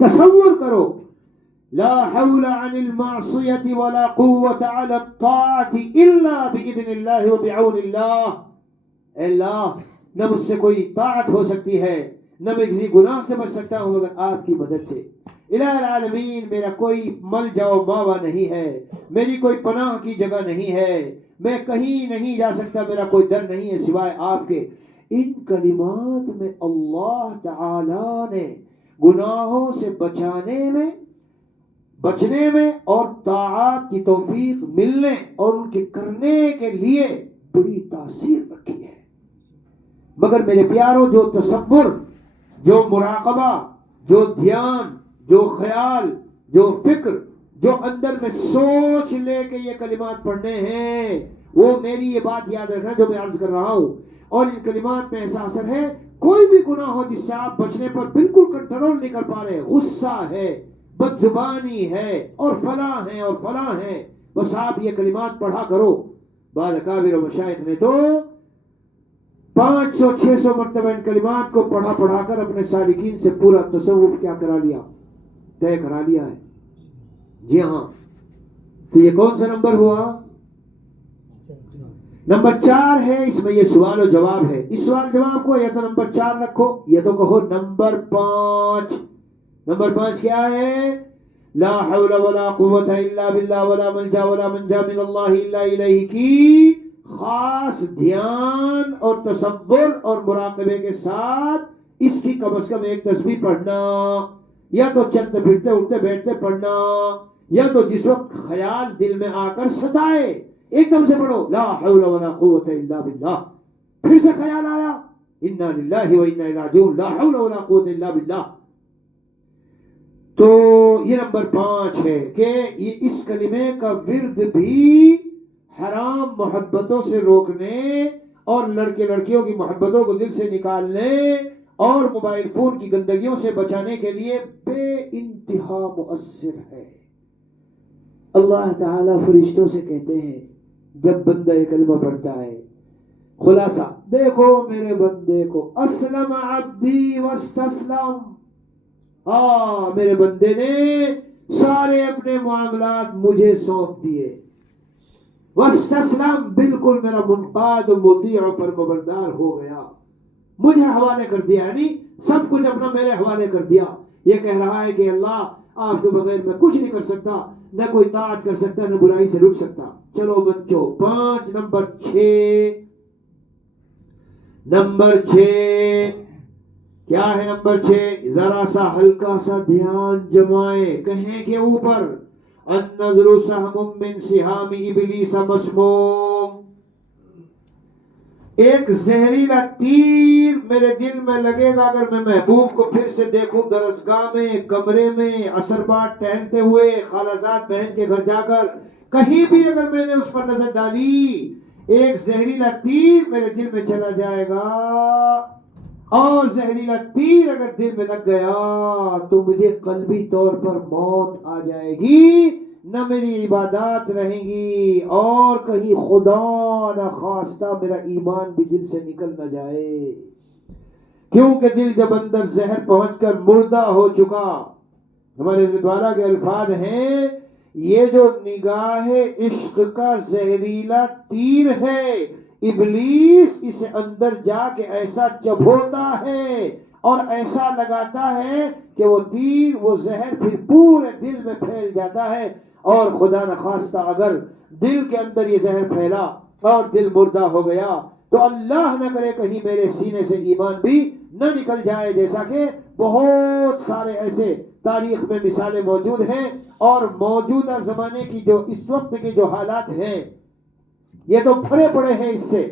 تصور کرو لا حول عن المعصیة ولا قوة على الطاعة الا باذن اللہ وبعون اللہ. اے اللہ نہ مجھ سے کوئی طاعت ہو سکتی ہے نہ میں کسی گناہ سے بچ سکتا ہوں مگر آپ کی مدد سے. الہ العالمین میرا کوئی ملجا و ماوا نہیں ہے، میری کوئی پناہ کی جگہ نہیں ہے، میں کہیں نہیں جا سکتا، میرا کوئی در نہیں ہے سوائے آپ کے. ان کلمات میں اللہ تعالی نے گناہوں سے بچنے میں اور طاعات کی توفیق ملنے اور ان کے کرنے کے لیے بڑی تاثیر رکھی ہے. مگر میرے پیاروں جو تصور، جو مراقبہ، جو دھیان، جو خیال، جو فکر، جو اندر میں سوچ لے کے یہ کلمات پڑھنے ہیں، وہ میری یہ بات یاد رکھنا جو میں عرض کر رہا ہوں. اور ان کلمات میں ایسا اثر ہے کوئی بھی گناہ ہو جس سے آپ بچنے پر بالکل کنٹرول نہیں کر پا رہے، غصہ ہے، بد زبانی ہے اور فلاں ہیں، بس آپ یہ کلمات پڑھا کرو. بعض اکابر و مشائخ نے تو 500-600 مرتبہ ان کلمات کو پڑھا کر اپنے سالکین سے پورا تصوف کیا کرا لیا، طے کرا لیا ہے. جی ہاں. تو یہ کون سا نمبر ہوا؟ نمبر 4 ہے. اس میں یہ سوال و جواب ہے. اس سوال جواب کو یا تو نمبر 4 رکھو یا تو کہو نمبر 5. نمبر 5 کیا ہے؟ لا حول ولا قوت الا باللہ ولا ملجا ولا منجا من اللہ الا الیہ کی خاص دھیان اور تصور اور مراقبے کے ساتھ اس کی کم از کم ایک تسبیح پڑھنا، یا تو چلتے پھرتے اٹھتے بیٹھتے پڑھنا، یا تو جس وقت خیال دل میں آ کر ستائے ایک دم سے پڑھو لا حول ولا قوت الا باللہ. پھر سے خیال آیا انا للہ و انا الیہ راجعون، لا حول ولا قوت الا باللہ. تو یہ نمبر 5 ہے کہ یہ اس کلمے کا ورد بھی حرام محبتوں سے روکنے اور لڑکے لڑکیوں کی محبتوں کو دل سے نکالنے اور موبائل فون کی گندگیوں سے بچانے کے لیے بے انتہا مؤثر ہے. اللہ تعالیٰ فرشتوں سے کہتے ہیں جب بندہ یہ کلمہ پڑھتا ہے، خلاصہ دیکھو میرے بندے کو، اسلم عبدی واستسلم، میرے بندے نے سارے اپنے معاملات مجھے سونپ دیے، واستسلم بالکل میرا منقاد و مطیع و فرمانبردار ہو گیا، مجھے حوالے کر دیا، یعنی سب کچھ اپنا میرے حوالے کر دیا. یہ کہہ رہا ہے کہ اللہ آپ کے بغیر میں کچھ نہیں کر سکتا، نہ کوئی طاعت کر سکتا، نہ برائی سے رک سکتا. چلو بچوں 5. نمبر 6 کیا ہے؟ نمبر 6 ذرا سا ہلکا سا دھیان جمائے، کہیں کہ اوپر النظر سہم من سہام ابلیس مسموم، ایک زہریلا تیر میرے دل میں لگے گا اگر میں محبوب کو پھر سے دیکھوں درسگاہ میں، کمرے میں، عصر بعد ٹہلتے ہوئے، خالازاد بہن کے گھر جا کر کہیں بھی اگر میں نے اس پر نظر ڈالی، ایک زہریلا تیر میرے دل میں چلا جائے گا، اور زہریلا تیر اگر دل میں لگ گیا تو مجھے قلبی طور پر موت آ جائے گی، نہ میری عبادات رہیں گی، اور کہیں خدا نہ خواستہ میرا ایمان بھی دل سے نکل نہ جائے. کیونکہ دل جب اندر زہر پہنچ کر مردہ ہو چکا، ہمارے دوارا کے الفاظ ہیں یہ جو نگاہ عشق کا زہریلا تیر ہے، ابلیس اسے اندر جا کے ایسا چبھوتا ہے اور ایسا لگاتا ہے کہ وہ تیر، وہ زہر پھر پورے دل میں پھیل جاتا ہے، اور خدا نخواستہ اگر دل کے اندر یہ زہر پھیلا اور دل مردہ ہو گیا تو اللہ نہ کرے کہیں میرے سینے سے ایمان بھی نہ نکل جائے. جیسا کہ بہت سارے ایسے تاریخ میں مثالیں موجود ہیں، اور موجودہ زمانے کی جو اس وقت کے جو حالات ہیں یہ تو بھرے پڑے ہیں اس سے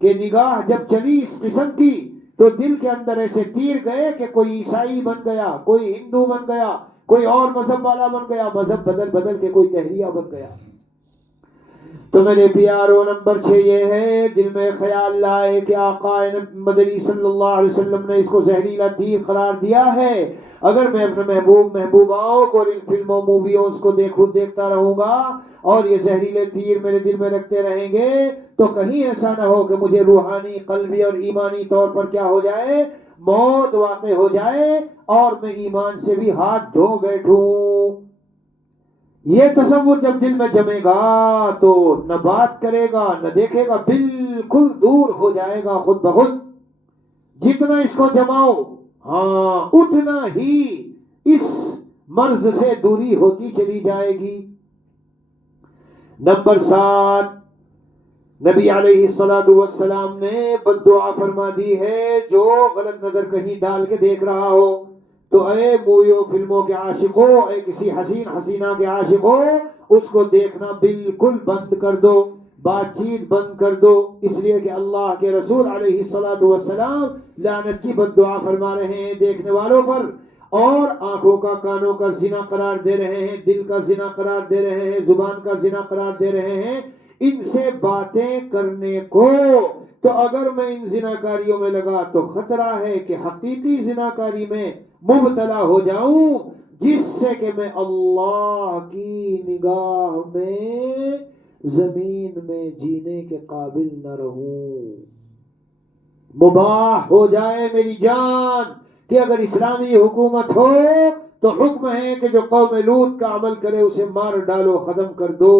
کہ نگاہ جب چلی اس قسم کی تو دل کے اندر ایسے تیر گئے کہ کوئی عیسائی بن گیا، کوئی ہندو بن گیا، کوئی اور مذہب والا بن گیا، مذہب بدل بدل کے کوئی تہریہ بن گیا. تو میرے پیارو نمبر 6 یہ ہے دل میں خیال لائے کہ آقا مدنی صلی اللہ علیہ وسلم نے اس کو زہریلا تیر قرار دیا ہے. اگر میں اپنے محبوباؤں کو ان فلموں موویوں کو دیکھتا رہوں گا اور یہ زہریلے تیر میرے دل میں لگتے رہیں گے تو کہیں ایسا نہ ہو کہ مجھے روحانی، قلبی اور ایمانی طور پر کیا ہو جائے، موت واقع ہو جائے اور میں ایمان سے بھی ہاتھ دھو بیٹھوں. یہ تصور جب دل میں جمے گا تو نہ بات کرے گا نہ دیکھے گا، بالکل دور ہو جائے گا خود بخود. جتنا اس کو جماؤ اتنا ہی اس مرض سے دوری ہوتی چلی جائے گی. نمبر 7 نبی علیہ الصلوۃ والسلام نے بد دعا فرما دی ہے جو غلط نظر کہیں ڈال کے دیکھ رہا ہو تو اے موویوں فلموں کے عاشقوں، اے کسی حسینہ کے عاشقوں، اس کو دیکھنا بالکل بند کر دو، بات چیت بند کر دو، اس لیے کہ اللہ کے رسول علیہ الصلوۃ والسلام لعنت کی بد دعا فرما رہے ہیں دیکھنے والوں پر، اور آنکھوں کا، کانوں کا زنا قرار دے رہے ہیں، دل کا زنا قرار دے رہے ہیں، زبان کا زنا قرار دے رہے ہیں ان سے باتیں کرنے کو. تو اگر میں ان زناکاریوں میں لگا تو خطرہ ہے کہ حقیقی زناکاری میں مبتلا ہو جاؤں، جس سے کہ میں اللہ کی نگاہ میں زمین میں جینے کے قابل نہ رہوں. مباح ہو جائے میری جان کہ اگر اسلامی حکومت ہو تو حکم ہے کہ جو قوم لوط کا عمل کرے اسے مار ڈالو، ختم کر دو،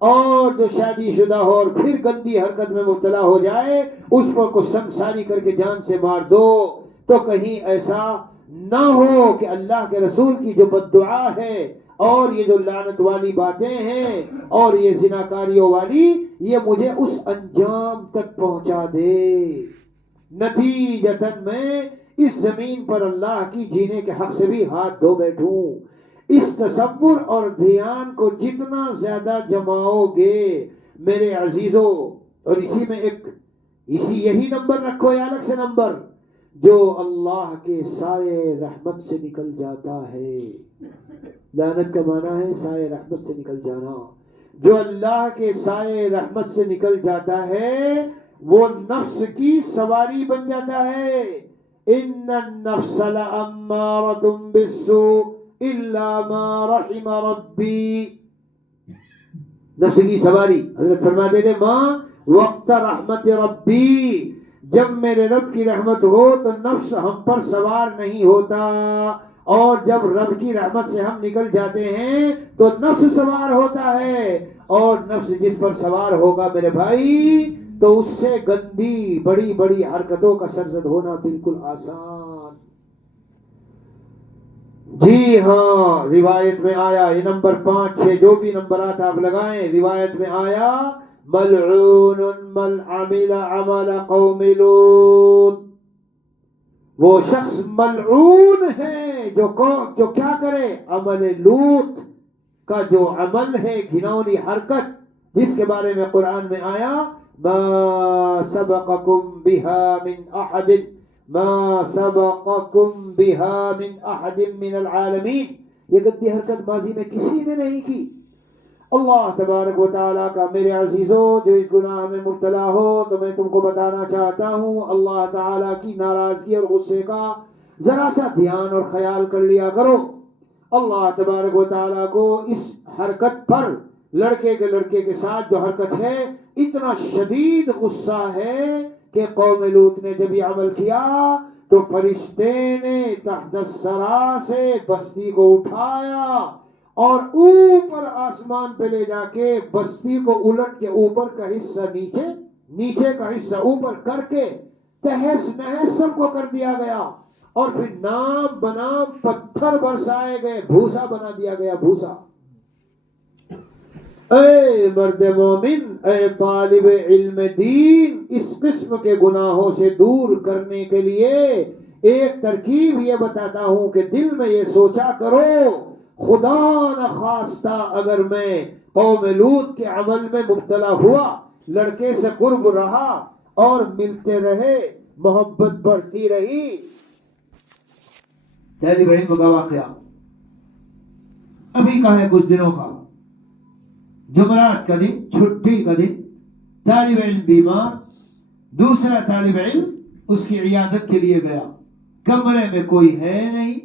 اور جو شادی شدہ ہو اور پھر گندی حرکت میں مبتلا ہو جائے اس پر کو سنگساری کر کے جان سے مار دو۔ تو کہیں ایسا نہ ہو کہ اللہ کے رسول کی جو بددعا ہے اور یہ جو لعنت والی باتیں ہیں اور یہ زناکاریوں والی، یہ مجھے اس انجام تک پہنچا دے، نتیجتاً میں اس زمین پر اللہ کی جینے کے حق سے بھی ہاتھ دھو بیٹھوں۔ اس تصور اور دھیان کو جتنا زیادہ جماؤ گے میرے عزیزوں، اور اسی میں یہی نمبر رکھو یا الگ سے نمبر، جو اللہ کے سائے رحمت سے نکل جاتا ہے، لعنت کا معنی ہے سائے رحمت سے نکل جانا، جو اللہ کے سائے رحمت سے نکل جاتا ہے وہ نفس کی سواری بن جاتا ہے۔ ان النفس لامارۃ بالسوء الا ما رحم ربی، نفس کی سواری، حضرت فرماتے تھے ماں وقت رحمت ربی، جب میرے رب کی رحمت ہو تو نفس ہم پر سوار نہیں ہوتا، اور جب رب کی رحمت سے ہم نکل جاتے ہیں تو نفس سوار ہوتا ہے، اور نفس جس پر سوار ہوگا میرے بھائی تو اس سے گندی بڑی بڑی حرکتوں کا سرزد ہونا بالکل آسان۔ جی ہاں، روایت میں آیا، یہ نمبر 5 6 جو بھی نمبرات آپ لگائیں، روایت میں آیا ملعون من عمل عمل قوم لوط، وہ شخص ملعون ہے جو کیا کرے، عمل لوط کا جو عمل ہے، گھناؤنی حرکت جس کے بارے میں قرآن میں آیا ما سبقکم بها من احد، ما سبقکم بها من احد من العالمین، یہ گندی حرکت ماضی میں کسی نے نہیں کی۔ اللہ تبارک و تعالیٰ کا میرے عزیزوں جو اس گناہ میں مبتلا ہو تو میں تم کو بتانا چاہتا ہوں اللہ تعالیٰ کی ناراضگی اور غصے کا ذرا سا دھیان اور خیال کر لیا کرو۔ اللہ تبارک و تعالیٰ کو اس حرکت پر، لڑکے کے ساتھ جو حرکت ہے، اتنا شدید غصہ ہے کہ قوم لوط نے جب یہ عمل کیا تو فرشتے نے تحت الثری سے بستی کو اٹھایا اور اوپر آسمان پہ لے جا کے بستی کو الٹ کے اوپر کا حصہ نیچے کا حصہ اوپر کر کے تہس نہس سب کو کر دیا گیا، اور پھر نام بنام پتھر برسائے گئے، بھوسا بنا دیا گیا، بھوسا۔ اے مرد مومن، اے طالب علم دین، اس قسم کے گناہوں سے دور کرنے کے لیے ایک ترکیب یہ بتاتا ہوں کہ دل میں یہ سوچا کرو خدا نخواستہ اگر میں قوم لوط کے عمل میں مبتلا ہوا، لڑکے سے قرب رہا اور ملتے رہے، محبت بڑھتی رہی۔ میری بہن کا واقعہ ابھی کا ہے، کچھ دنوں کا، جمعرات کا دن، چھٹی کا دن، طالب علم بیمار، دوسرا طالب علم اس کی عیادت کے لیے گیا، کمرے میں کوئی ہے نہیں،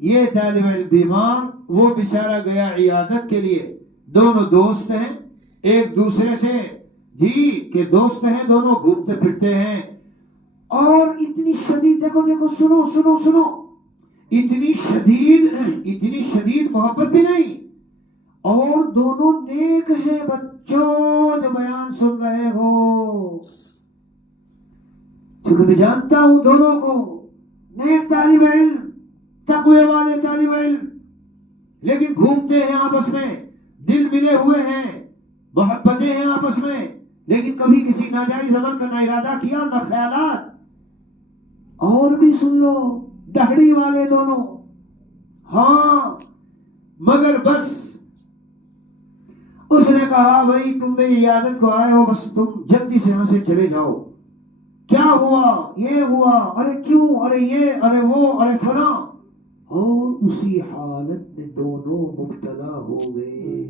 یہ طالب علم بیمار، وہ بیچارہ گیا عیادت کے لیے، دونوں دوست ہیں ایک دوسرے سے، جی کہ دوست ہیں دونوں، گھومتے پھرتے ہیں، اور اتنی شدید، دیکھو سنو، اتنی شدید محبت بھی نہیں، اور دونوں نیک ہیں، بچوں جو بیان سن رہے ہو، کیونکہ میں جانتا ہوں دونوں کو، نیک طالب علم، تقوی والے طالب علم، لیکن گھومتے ہیں آپس میں، دل ملے ہوئے ہیں، محبتیں ہیں آپس میں، لیکن کبھی کسی ناجائز عمل کا نہ ارادہ کیا نہ خیالات۔ اور بھی سن لو، دہڑی والے دونوں، ہاں، مگر بس اس نے کہا بھائی تم میری عیادت کو آئے ہو، بس تم جلدی سے یہاں سے چلے جاؤ، کیا ہوا، یہ ہوا، ارے کیوں، ارے یہ، ارے وہ، ارے فلاں، اور اسی حالت میں دونوں مبتلا ہو گئے۔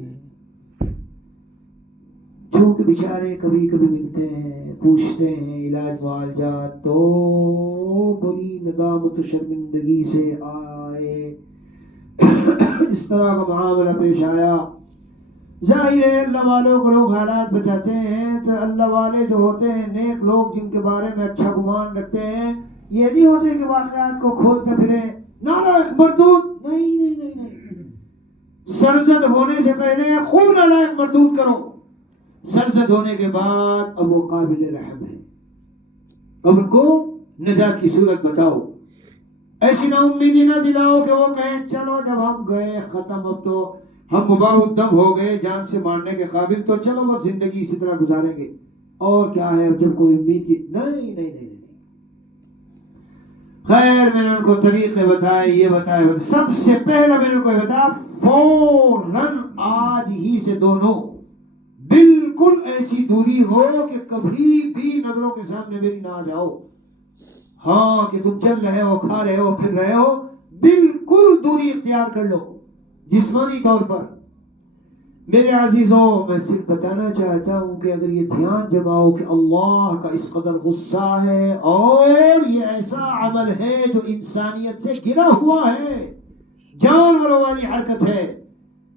چونکہ بیچارے کبھی کبھی ملتے ہیں، پوچھتے ہیں علاج معالجات، تو بڑی ندامت و شرمندگی سے آئے، اس طرح کا معاملہ پیش آیا ظاہر ہے اللہ والوں کو لوگ حالات بچاتے ہیں، تو اللہ والے جو ہوتے ہیں نیک لوگ جن کے بارے میں اچھا گمان رکھتے ہیں، یہ نہیں ہوتے کہ واقعات کو کھولتے پھریں نالائق مردود، نہیں، سرزد ہونے سے پہلے خوب نالائق مردود کرو، سرزد ہونے کے بعد اب وہ قابل رحم ہے، اب ان کو نجات کی صورت بتاؤ، ایسی نا امیدی نہ دلاؤ کہ وہ کہیں چلو جب ہم گئے ختم، اب تو ہم مباح الدم ہو گئے جان سے مارنے کے قابل، تو چلو بس زندگی اسی طرح گزاریں گے، اور کیا ہے اب جب کوئی امید کی، نہیں، خیر میں نے ان کو طریقے بتائے، یہ بتایا، سب سے پہلا میں نے ان کو بتایا فوراً آج ہی سے دونوں بالکل ایسی دوری ہو کہ کبھی بھی نظروں کے سامنے میری نہ آ جاؤ، ہاں کہ تم چل رہے ہو، کھا رہے ہو، پھر رہے ہو، بالکل دوری اختیار کر لو جسمانی طور پر۔ میرے عزیزوں میں صرف بتانا چاہتا ہوں کہ اگر یہ دھیان جماؤ کہ اللہ کا اس قدر غصہ ہے اور یہ ایسا عمل ہے جو انسانیت سے گرا ہوا ہے، جانوروں والی حرکت ہے،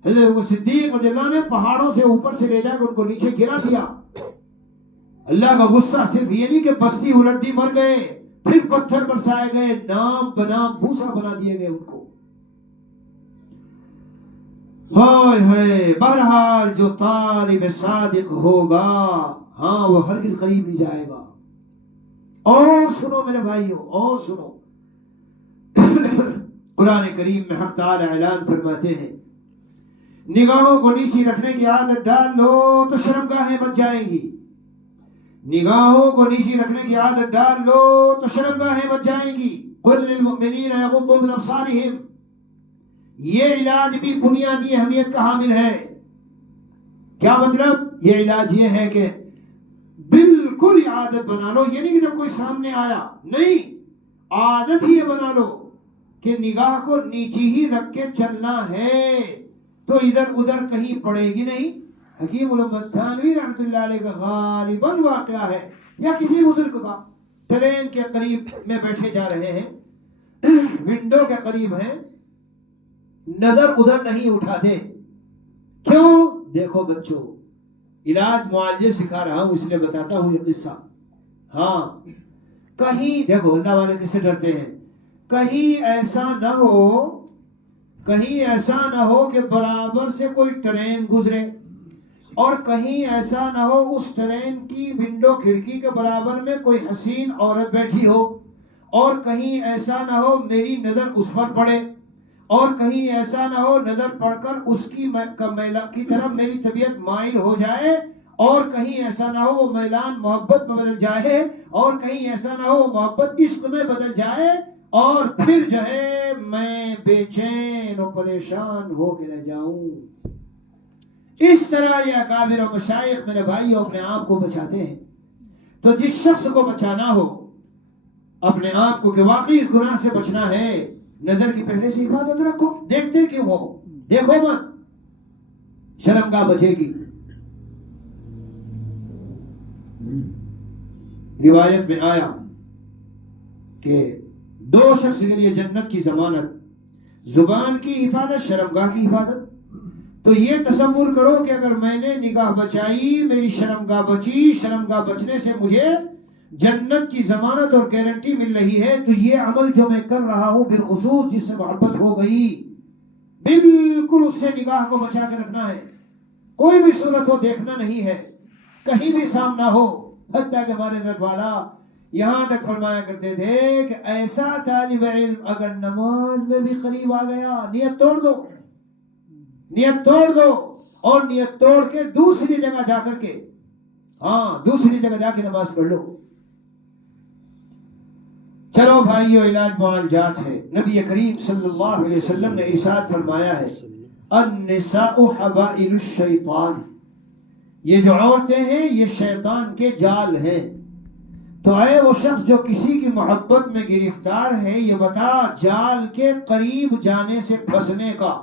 حضرت صدیق رضی اللہ نے پہاڑوں سے اوپر سے لے جا کر ان کو نیچے گرا دیا۔ اللہ کا غصہ صرف یہ نہیں کہ بستی الٹ دی، مر گئے، پھر پتھر برسائے گئے، نام بنام بھوسا بنا دیے گئے ان کو۔ ہائے بہرحال جو طالب صادق ہوگا ہاں وہ ہرگز قریب نہیں جائے گا۔ اور سنو میرے بھائیوں، اور سنو، قرآن کریم میں حق تعالی اعلان فرماتے ہیں نگاہوں کو نیچی رکھنے کی عادت ڈال لو تو شرمگاہیں بچ جائیں گی، نگاہوں کو نیچی رکھنے کی عادت ڈال لو تو شرمگاہیں بچ جائیں گی۔ قل للمؤمنین یغضوا من ابصارہم، یہ علاج بھی بنیادی اہمیت کا حامل ہے۔ کیا مطلب؟ یہ علاج یہ ہے کہ بالکل عادت بنا لو، یہ نہیں کہ جب کوئی سامنے آیا، نہیں، عادت ہی یہ بنا لو کہ نگاہ کو نیچی ہی رکھ کے چلنا ہے، تو ادھر ادھر کہیں پڑے گی نہیں۔ حکیم الامت تھانوی رحمۃ اللہ علیہ کا غالباً واقعہ ہے، یا کسی بزرگ کا، ٹرین کے قریب میں بیٹھے جا رہے ہیں، ونڈو کے قریب ہیں، نظر ادھر نہیں اٹھاتے، کیوں؟ دیکھو بچوں، علاج معالجے سکھا رہا ہوں اس لیے بتاتا ہوں یہ قصہ۔ ہاں کہیں دیکھو اللہ والے کس سے ڈرتے ہیں، کہیں ایسا نہ ہو کہ برابر سے کوئی ٹرین گزرے، اور کہیں ایسا نہ ہو اس ٹرین کی ونڈو کھڑکی کے برابر میں کوئی حسین عورت بیٹھی ہو، اور کہیں ایسا نہ ہو میری نظر اس پر پڑے، اور کہیں ایسا نہ ہو نظر پڑ کر اس کی طرف میری طبیعت مائل ہو جائے، اور کہیں ایسا نہ ہو وہ میلان محبت میں بدل جائے، اور کہیں ایسا نہ ہو وہ محبت عشق میں بدل جائے، اور پھر جو ہے میں بے چین اور پریشان ہو کے رہ جاؤں۔ اس طرح یہ اکابر و مشائخ میرے بھائی اپنے آپ کو بچاتے ہیں۔ تو جس شخص کو بچانا ہو اپنے آپ کو کہ واقعی اس گناہ سے بچنا ہے، نظر کی پہلے سے حفاظت رکھو، دیکھتے کیوں ہو، دیکھو مت، شرمگاہ بچے گی۔ روایت میں آیا کہ دو شخص کے لیے جنت کی ضمانت، زبان کی حفاظت، شرمگاہ کی حفاظت۔ تو یہ تصور کرو کہ اگر میں نے نگاہ بچائی، میری شرمگاہ بچی، شرمگاہ بچنے سے مجھے جنت کی ضمانت اور گارنٹی مل رہی ہے، تو یہ عمل جو میں کر رہا ہوں بالخصوص جس سے محبت ہو گئی، بالکل اس سے نگاہ کو بچا کے رکھنا ہے، کوئی بھی صورت ہو دیکھنا نہیں ہے، کہیں بھی سامنا ہو۔ حتیٰ کہ ہمارے حضرت والا یہاں تک فرمایا کرتے تھے کہ ایسا طالب علم اگر نماز میں بھی قریب آ گیا، نیت توڑ دو، نیت توڑ دو، اور نیت توڑ کے دوسری جگہ جا کر کے، دوسری جگہ جا کے نماز پڑھ لو۔ چلو بھائیو، علاج معالجات ہے۔ نبی کریم صلی اللہ علیہ وسلم نے ارشاد فرمایا ہے النساء حبائل الشیطان، یہ جو عورتیں ہیں یہ شیطان کے جال ہیں۔ تو اے وہ شخص جو کسی کی محبت میں گرفتار ہے، یہ بتا جال کے قریب جانے سے پھنسنے کا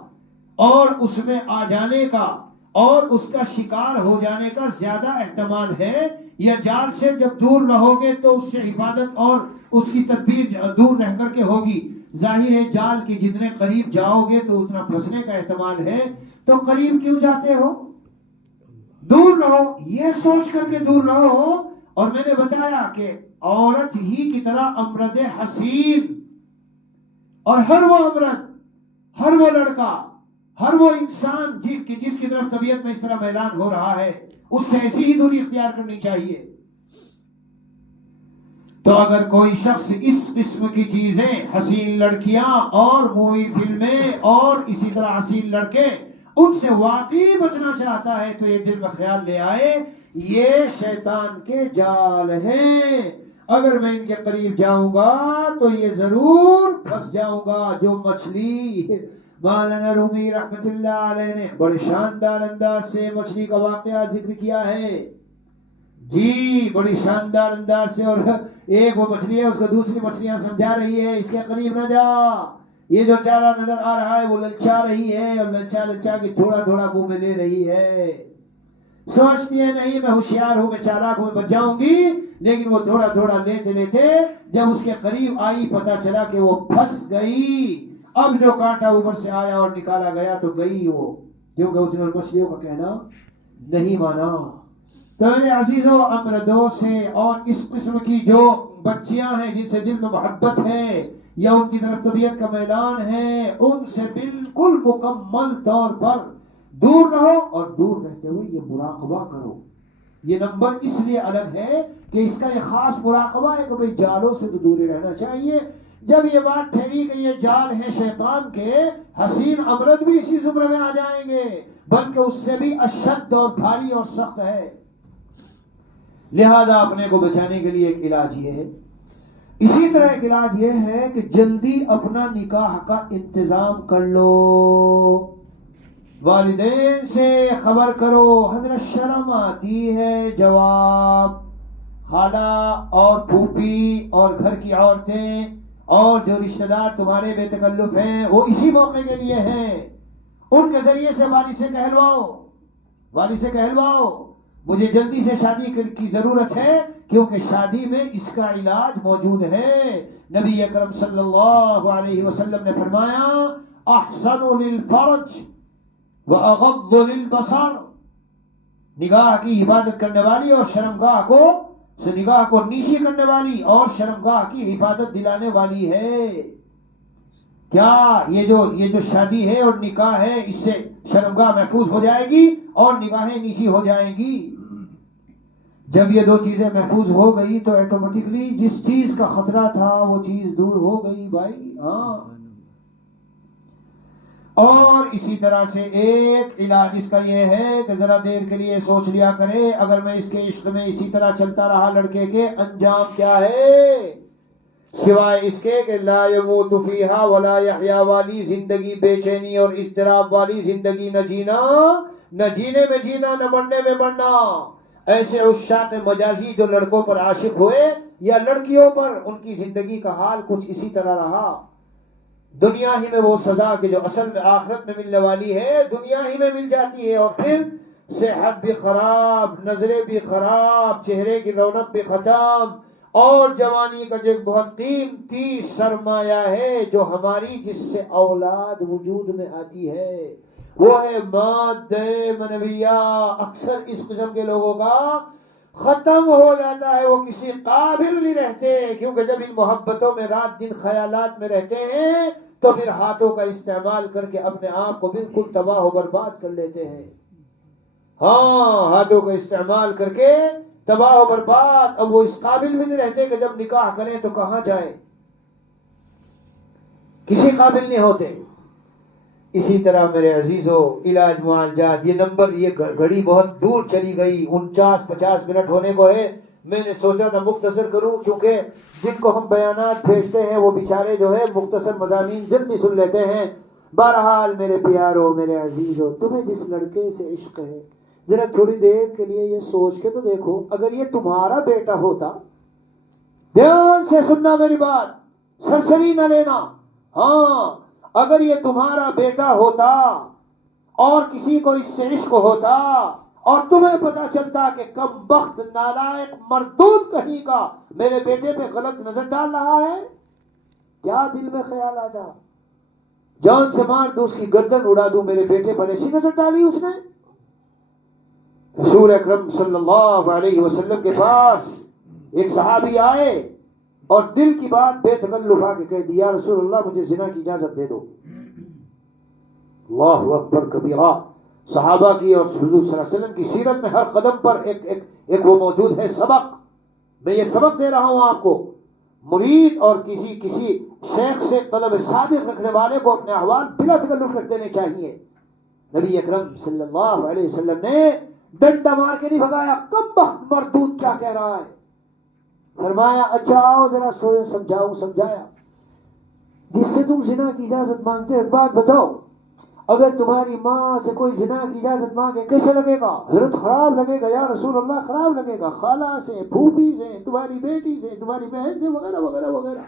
اور اس میں آ جانے کا اور اس کا شکار ہو جانے کا زیادہ احتمال ہے، یا جال سے جب دور رہو گے تو اس سے حفاظت اور اس کی تدبیر دور رہ کر کے ہوگی۔ ظاہر ہے جال کے جتنے قریب جاؤ گے تو اتنا پھنسنے کا احتمال ہے، تو قریب کیوں جاتے ہو؟ دور رہو، یہ سوچ کر کے دور رہو. اور میں نے بتایا کہ عورت ہی کی طرح امرد حسین، اور ہر وہ عورت، ہر وہ لڑکا، ہر وہ انسان جس کی طرف طبیعت میں اس طرح میلان ہو رہا ہے، اس سے ایسی ہی دوری اختیار کرنی چاہیے. تو اگر کوئی شخص اس قسم کی چیزیں، حسین لڑکیاں اور مووی فلمیں اور اسی طرح حسین لڑکے، ان سے واقعی بچنا چاہتا ہے تو یہ دل میں خیال لے آئے یہ شیطان کے جال ہیں. اگر میں ان کے قریب جاؤں گا تو یہ ضرور پھنس جاؤں گا. جو مچھلی مولانا رومی رحمت اللہ علیہ نے بڑے شاندار انداز سے مچھلی کا واقعہ ذکر کیا ہے جی، بڑی شاندار انداز سے. اور ایک وہ مچھلی ہے، اس کو دوسری مچھلیاں سمجھا رہی ہے اس کے قریب نہ جا، یہ جو چارہ نظر آ رہا ہے وہ للچا رہی ہے، اور للچا کے تھوڑا تھوڑا منہ میں لے رہی ہے. سوچتی ہے نہیں میں ہوشیار ہوں، میں چالاک ہوں، میں بچ جاؤں گی. لیکن وہ تھوڑا تھوڑا لیتے لیتے جب اس کے قریب آئی، پتا چلا کہ وہ پھنس گئی. اب جو کانٹا اوپر سے آیا اور نکالا گیا تو گئی وہ، کیونکہ اس نے مچھلیوں کا کہنا نہیں مانا. تو میرے عزیزو، امردوں سے اور اس قسم کی جو بچیاں ہیں جن سے دل میں محبت ہے یا ان کی طرف طبیعت کا میلان ہے، ان سے بالکل مکمل طور پر دور رہو. اور دور رہتے ہوئے یہ مراقبہ کرو. یہ نمبر اس لیے الگ ہے کہ اس کا ایک خاص مراقبہ ہے کہ بھئی جالوں سے تو دوری رہنا چاہیے. جب یہ بات ٹھہری کہ یہ جال ہے شیطان کے، حسین امرد بھی اسی زمرے میں آ جائیں گے، بلکہ اس سے بھی اشد اور بھاری اور سخت ہے. لہذا اپنے کو بچانے کے لیے ایک علاج یہ ہے. اسی طرح ایک علاج یہ ہے کہ جلدی اپنا نکاح کا انتظام کر لو. والدین سے خبر کرو. حضرت شرم آتی ہے جواب. خالہ اور پھوپھی اور گھر کی عورتیں اور جو رشتہ دار تمہارے بے تکلف ہیں وہ اسی موقع کے لیے ہیں. ان کے ذریعے سے والد سے کہلواؤ مجھے جلدی سے شادی کی ضرورت ہے، کیونکہ شادی میں اس کا علاج موجود ہے. نبی اکرم صلی اللہ علیہ وسلم نے فرمایا احسن للفرج وَأَغَضُّ لِلْبَصَرِ، نگاہ کی حفاظت کرنے والی اور نگاہ کو نیشی کرنے والی اور شرمگاہ کی حفاظت دلانے والی ہے. کیا یہ جو شادی ہے اور نکاح ہے، اس سے شرمگاہ محفوظ ہو جائے گی اور نگاہیں نیچی ہو جائیں گی. جب یہ دو چیزیں محفوظ ہو گئی تو ایٹومیٹکلی جس چیز کا خطرہ تھا وہ چیز دور ہو گئی بھائی. ہاں، اور اسی طرح سے ایک علاج اس کا یہ ہے کہ ذرا دیر کے لیے سوچ لیا کرے اگر میں اس کے عشق میں اسی طرح چلتا رہا لڑکے کے انجام کیا ہے، سوائے اس کے کہ لا يموت فیہا ولا یحیا والی زندگی، بے چینی اور اضطراب والی زندگی نہ جینا، نہ جینے میں جینا، نہ مرنے میں مرنا. ایسے عشاق مجازی جو لڑکوں پر عاشق ہوئے یا لڑکیوں پر، ان کی زندگی کا حال کچھ اسی طرح رہا. دنیا ہی میں وہ سزا کہ جو اصل میں آخرت میں ملنے والی ہے دنیا ہی میں مل جاتی ہے، اور پھر صحت بھی خراب، نظریں بھی خراب، چہرے کی رونق بھی ختم. اور جوانی کا جو ایک بہت قیمتی سرمایہ ہے جو ہماری جس سے اولاد وجود میں آتی ہے، وہ ہے مادہ منویہ. اکثر اس قسم کے لوگوں کا ختم ہو جاتا ہے، وہ کسی قابل نہیں رہتے، کیونکہ جب ان محبتوں میں رات دن خیالات میں رہتے ہیں تو پھر ہاتھوں کا استعمال کر کے اپنے آپ کو بالکل تباہ و برباد کر لیتے ہیں. ہاں، ہاتھوں کا استعمال کر کے تباہ و برباد. اب وہ اس قابل بھی نہیں رہتے کہ جب نکاح کریں تو کہاں جائیں، کسی قابل نہیں ہوتے. اسی طرح میرے عزیزو، علاج معالجات، یہ نمبر، یہ گھڑی بہت دور چلی گئی، 49-50 منٹ ہونے کو ہے. میں نے سوچا تھا مختصر کروں، کیونکہ جن کو ہم بیانات بھیجتے ہیں وہ بیچارے جو ہے مختصر مضامین جلدی سن لیتے ہیں. بہرحال میرے پیارو، میرے عزیزو، تمہیں جس لڑکے سے عشق ہے ذرا تھوڑی دیر کے لیے یہ سوچ کے تو دیکھو، اگر یہ تمہارا بیٹا ہوتا، دھیان سے سننا میری بات، سرسری نہ لینا. ہاں، اگر یہ تمہارا بیٹا ہوتا اور کسی کو اس سے عشق ہوتا اور تمہیں پتا چلتا کہ کم بخت نالائق مردود کہیں کا میرے بیٹے پہ غلط نظر ڈال رہا ہے، کیا دل میں خیال آتا؟ جان سے مار دوں، اس کی گردن اڑا دوں، میرے بیٹے پر ایسی نظر ڈالی اس نے. رسول اکرم صلی اللہ علیہ وسلم کے پاس ایک صحابی آئے اور دل کی بات بے تکلف آ کے کہہ دی، یا رسول اللہ مجھے زنا کی اجازت دے دو۔ اللہ اکبر کبیرہ۔ صحابہ کی اور حضور صلی اللہ علیہ وسلم کی سیرت میں ہر قدم پر ایک وہ موجود ہے سبق۔ میں یہ سبق دے رہا ہوں آپ کو۔ مرید اور کسی شیخ سے طلب صادق رکھنے والے کو اپنے احوال بلا تکلف رکھ دینے چاہیے۔ نبی اکرم صلی اللہ علیہ وسلم نے ڈنڈا مار کے نہیں بھگایا، کم بخت مردود کیا کہہ رہا ہے، فرمایا اچھا آؤ ذرا سوئے سمجھایا، جس سے تم زنا کی اجازت مانگتے ایک بات بتاؤ، اگر تمہاری ماں سے کوئی زنا کی اجازت مانگے کیسے لگے گا؟ حضرت خراب لگے گا یا رسول اللہ، خراب لگے گا، خالہ سے، پھوپھی سے، تمہاری بیٹی سے، تمہاری بہن سے، وغیرہ وغیرہ وغیرہ۔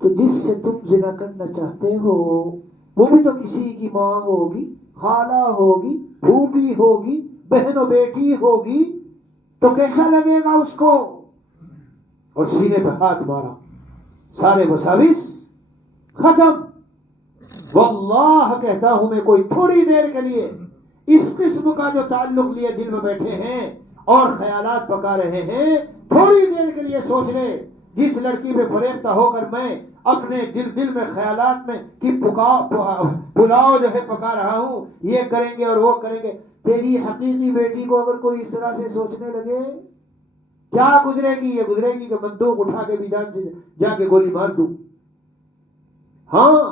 تو جس سے تم زنا کرنا چاہتے ہو وہ بھی تو کسی کی ماں ہوگی، خالہ ہوگی، پھوپھی ہوگی، بہن و بیٹی ہوگی، تو کیسا لگے گا اس کو؟ اور سینے پہ ہاتھ مارا، سارے وساوس ختم۔ واللہ کہتا ہوں میں، کوئی تھوڑی دیر کے لیے اس قسم کا جو تعلق لیے دل میں بیٹھے ہیں اور خیالات پکا رہے ہیں، تھوڑی دیر کے لیے سوچ لے، جس لڑکی پہ فریفتہ ہو کر میں اپنے دل میں خیالات میں کہ پلاؤ جو ہے پکا رہا ہوں، یہ کریں گے اور وہ کریں گے، تیری حقیقی بیٹی کو اگر کوئی اس طرح سے سوچنے لگے، کیا گزرے گی؟ یہ گزرے گی کہ بندوق اٹھا کے بھی جان سے جا کے گولی مار دوں۔ ہاں،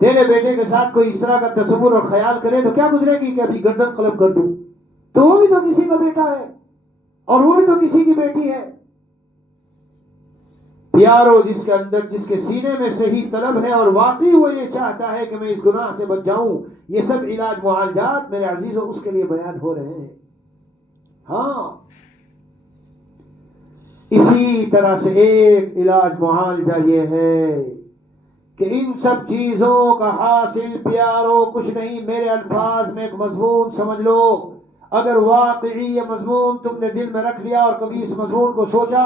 تیرے بیٹے کے ساتھ کوئی اس طرح کا تصور اور خیال کرے تو کیا گزرے گی کہ ابھی گردن قلم کر دوں؟ تو وہ بھی تو کسی کا بیٹا ہے اور وہ بھی تو کسی کی بیٹی ہے۔ پیارو، جس کے اندر، جس کے سینے میں صحیح طلب ہے اور واقعی وہ یہ چاہتا ہے کہ میں اس گناہ سے بچ جاؤں، یہ سب علاج معالجات میرے عزیزوں اس کے لیے بیان ہو رہے ہیں۔ ہاں، اسی طرح سے ایک علاج معالجہ یہ ہے کہ ان سب چیزوں کا حاصل پیارو کچھ نہیں، میرے الفاظ میں ایک مضمون سمجھ لو۔ اگر واقعی یہ مضمون تم نے دل میں رکھ لیا اور کبھی اس مضمون کو سوچا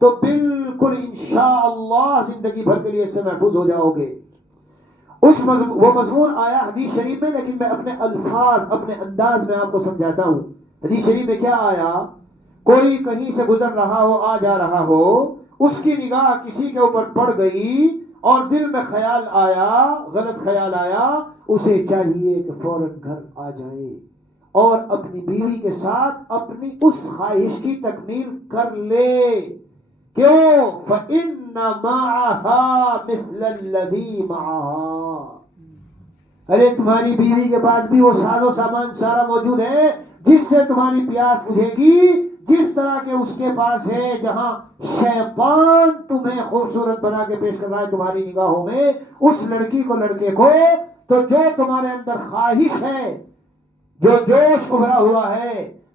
تو بالکل انشاءاللہ زندگی بھر کے لیے اس سے محفوظ ہو جاؤ گے۔ وہ مضمون آیا حدیث شریف میں، لیکن میں اپنے الفاظ، اپنے انداز میں آپ کو سمجھاتا ہوں۔ حدیث شریف میں کیا آیا؟ کوئی کہیں سے گزر رہا ہو، آ جا رہا ہو، اس کی نگاہ کسی کے اوپر پڑ گئی اور دل میں خیال آیا، غلط خیال آیا، اسے چاہیے کہ فوراً گھر آ جائے اور اپنی بیوی کے ساتھ اپنی اس خواہش کی تکمیل کر لے۔ کیوں؟ فَإِنَّ مَعَهَا مِثْلَ الَّذِي مَعَهَا۔ ارے تمہاری بیوی کے پاس بھی وہ ساز و سامان سارا موجود ہے جس سے تمہاری پیاس بجھے گی، جس طرح کے اس کے پاس ہے۔ جہاں شیطان تمہیں خوبصورت بنا کے پیش کر رہا ہے تمہاری نگاہوں میں اس لڑکی کو، لڑکے کو، تو جو تمہارے اندر خواہش ہے، جو جوش ابھرا ہوا ہے،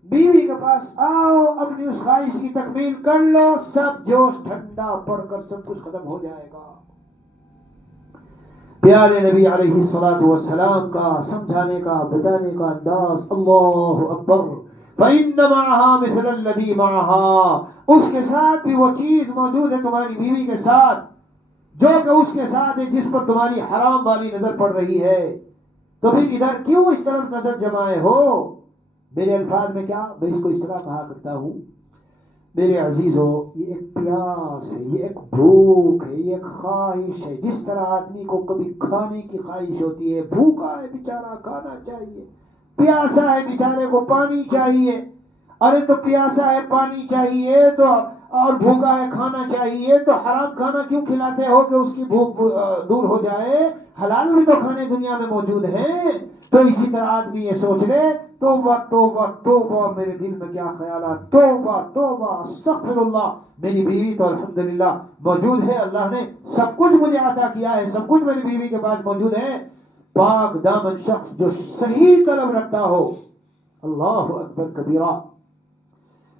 بیوی کے پاس آؤ، اپنی اس خواہش کی تکمیل کر لو، سب جوش ٹھنڈا پڑ کر سب کچھ ختم ہو جائے گا۔ پیارے نبی علیہ الصلوۃ والسلام کا سمجھانے کا، بتانے کا انداز، اللہ اکبر۔ فَإِنَّ مَعَهَا مِثْلَ الَّذِي مَعَهَا، اس کے ساتھ بھی وہ چیز موجود ہے تمہاری بیوی کے ساتھ جو کہ اس کے ساتھ ہے جس پر تمہاری حرام والی نظر پڑ رہی ہے، تو بھی ادھر کیوں اس طرف نظر جمائے ہو؟ میرے الفاظ میں کیا، میں اس کو اس طرح کہا کرتا ہوں، میرے عزیزو، یہ ایک پیاس ہے، یہ ایک بھوک ہے، یہ ایک خواہش ہے۔ جس طرح آدمی کو کبھی کھانے کی خواہش ہوتی ہے، بھوکا ہے بیچارہ، کھانا چاہیے، پیاسا ہے بیچارے کو پانی چاہیے، ارے تو پیاسا ہے پانی چاہیے تو اور بھوکا ہے کھانا چاہیے، تو حرام کھانا کیوں کھلاتے ہو کہ اس کی بھوک دور ہو جائے؟ حلال بھی تو کھانے دنیا میں موجود ہیں۔ تو اسی طرح آدمی یہ سوچ لے، توبہ توبہ توبہ، میرے دل میں کیا خیالات، توبہ توبہ، استغفر اللہ، میری بیوی تو الحمدللہ موجود ہے، اللہ نے سب کچھ مجھے عطا کیا ہے، سب کچھ میری بیوی کے پاس موجود ہے۔ پاک دامن شخص جو صحیح طلب رکھتا ہو، اللہ اکبر کبیرہ،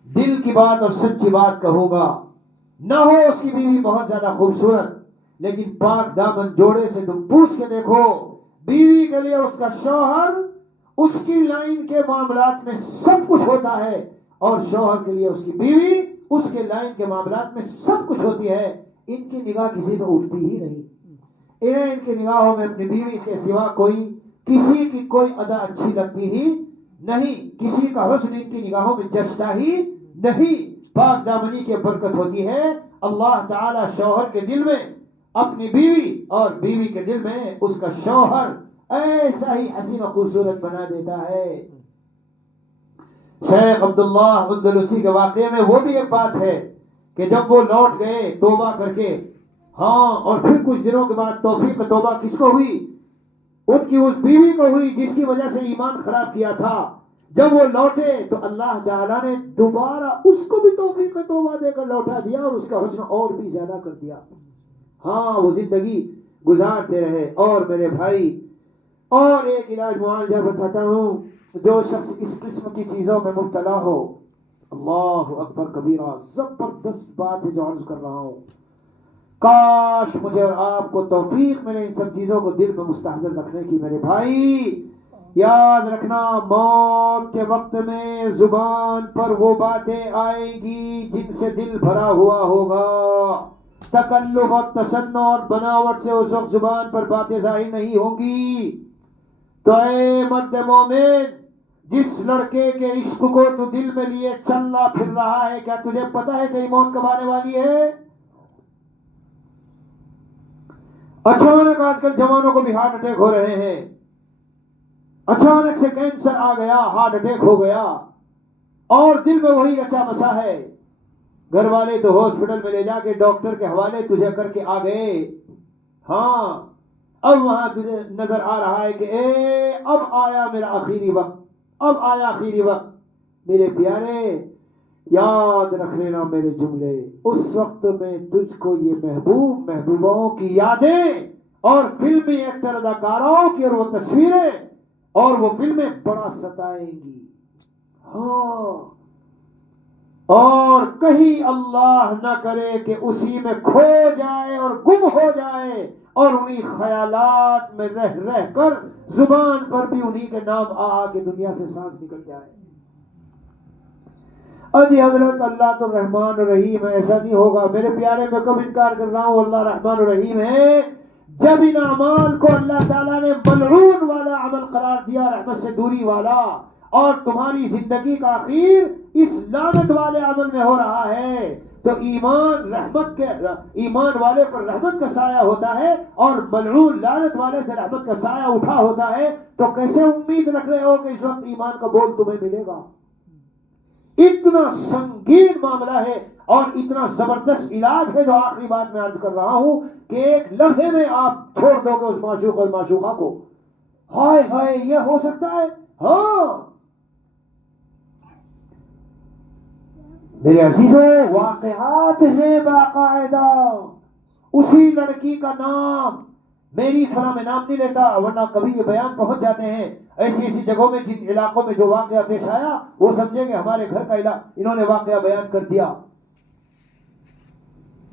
دل کی بات اور سچی بات کہوں گا، نہ ہو اس کی بیوی بہت زیادہ خوبصورت، لیکن پاک دامن جوڑے سے تم پوچھ کے دیکھو، بیوی کے لیے اس کا شوہر اس کی لائن کے معاملات میں سب کچھ ہوتا ہے، اور شوہر کے لیے اس کی بیوی اس کے لائن کے معاملات میں سب کچھ ہوتی ہے۔ ان کی نگاہ کسی پہ اٹھتی ہی نہیں، انہیں ان کی نگاہوں میں اپنی بیوی کے سوا کوئی کسی کی کوئی ادا اچھی لگتی ہی نہیں، کسی کا حسن ان کی نگاہوں میں جچتا ہی نہیں۔ پاک دامنی کی برکت ہوتی ہے، اللہ تعالی شوہر کے دل میں اپنی بیوی اور بیوی کے دل میں اس کا شوہر ایسا ہی حسین و خوبصورت بنا دیتا ہے۔ شیخ عبداللہ اندلسی کے واقعے میں وہ بھی ایک بات ہے کہ جب وہ لوٹ گئے توبہ کر کے، ہاں، اور پھر کچھ دنوں کے بعد توفیق توبہ کس کو ہوئی؟ ان کی اس بیوی کو ہوئی جس کی وجہ سے ایمان خراب کیا تھا۔ جب وہ لوٹے تو اللہ تعالیٰ نے دوبارہ اس کو بھی توفیق توبہ دے کر لوٹا دیا اور اس کا حسن اور بھی زیادہ کر دیا۔ ہاں، وہ زندگی گزارتے رہے۔ اور میرے بھائی، اور ایک علاج معالجہ بتاتا ہوں، جو شخص اس قسم کی چیزوں میں مبتلا ہو، اللہ اکبر کبیرہ، زبردست بات ہے جو عرض کر رہا ہوں، کاش مجھے اور آپ کو توفیق ملے ان سب چیزوں کو دل میں مستحضر رکھنے کی۔ میرے بھائی یاد رکھنا، موت کے وقت میں زبان پر وہ باتیں آئیں گی جن سے دل بھرا ہوا ہوگا۔ تکلف اور تصنع اور بناوٹ سے اس وقت زبان پر باتیں ظاہر نہیں ہوں گی۔ تو اے مرد مومن، جس لڑکے کے عشق کو تو دل میں لیے چلنا پھر رہا ہے، کیا تجھے پتا ہے کہ موت کب آنے والی ہے؟ اچانک آج کل جوانوں کو بھی ہارٹ اٹیک ہو رہے ہیں، اچانک سے کینسر آ گیا، ہارٹ اٹیک ہو گیا، اور دل میں وہی رچا بسا ہے۔ گھر والے تو ہاسپٹل میں لے جا کے ڈاکٹر کے حوالے تجھے کر کے آ گئے، ہاں، اب وہاں تجھے نظر آ رہا ہے کہ اب آیا میرا آخری وقت، اب آیا آخری وقت۔ میرے پیارے، یاد رکھ لینا میرے جملے، اس وقت میں تجھ کو یہ محبوب محبوبوں کی یادیں اور فلمی ایکٹر اداکاروں کی اور وہ تصویریں اور وہ فلمیں بڑا ستائیں گی، ہاں، اور کہیں اللہ نہ کرے کہ اسی میں کھو جائے اور گم ہو جائے اور انہی خیالات میں رہ رہ کر زبان پر بھی انہی کے نام آ کے دنیا سے سانس نکل جائے۔ اجی حضرت، اللہ تو رحمان الرحیم ہے، ایسا نہیں ہوگا میرے پیارے، میں کب انکار کر رہا ہوں، اللہ رحمان الرحیم ہے۔ جب ان اعمال کو اللہ تعالیٰ نے ملعون والا عمل قرار دیا، رحمت سے دوری والا، اور تمہاری زندگی کا آخر اس لعنت والے عمل میں ہو رہا ہے، تو ایمان والے پر رحمت کا سایہ ہوتا ہے اور ملعون لعنت والے سے رحمت کا سایہ اٹھا ہوتا ہے، تو کیسے امید رکھ رہے ہو کہ اس وقت ایمان کا بول تمہیں ملے گا؟ اتنا سنگین معاملہ ہے اور اتنا زبردست علاج ہے جو آخری بات میں عرض کر رہا ہوں کہ ایک لمحے میں آپ چھوڑ دو گے اس معشوق اور معشوقہ کو۔ ہائے ہائے، یہ ہو سکتا ہے؟ ہاں میرے عزیزوں، واقعات ہیں باقاعدہ۔ اسی لڑکی کا نام، میری فلاں میں نام نہیں لیتا ورنہ کبھی یہ بیان پہنچ جاتے ہیں ایسی ایسی جگہوں میں، جن علاقوں میں جو واقعہ پیش آیا وہ سمجھیں گے ہمارے گھر کا انہوں نے واقعہ بیان کر دیا۔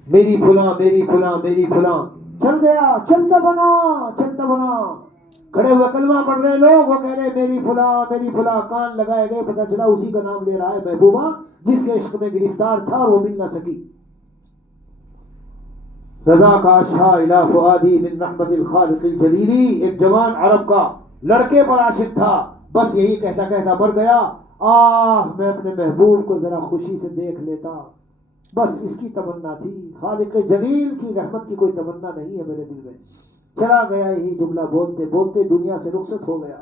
میری فلاں میری فلاں میری فلاں، چل گیا، چلتا بنا چلتا بنا، کھڑے ہوئے کلمہ پڑھ رہے لوگ، وہ کہہ رہے میری فلاں میری فلاں، کان لگائے گئے، پتہ چلا اسی کا نام لے رہا ہے محبوبہ جس کے عشق میں گرفتار تھا اور وہ مل نہ سکی۔ رضا کا شاہ الہ فؤادی من رحمت الخالق الجلیلی، ایک جوان عرب کا لڑکے پر عاشق تھا، بس یہی کہتا کہتا مر گیا، میں اپنے محبوب کو ذرا خوشی سے دیکھ لیتا، بس اس کی تمنا تھی، خالق جلیل کی رحمت کی کوئی تمنا نہیں ہے میرے دل میں۔ چلا گیا، یہی جملہ بولتے بولتے دنیا سے رخصت ہو گیا۔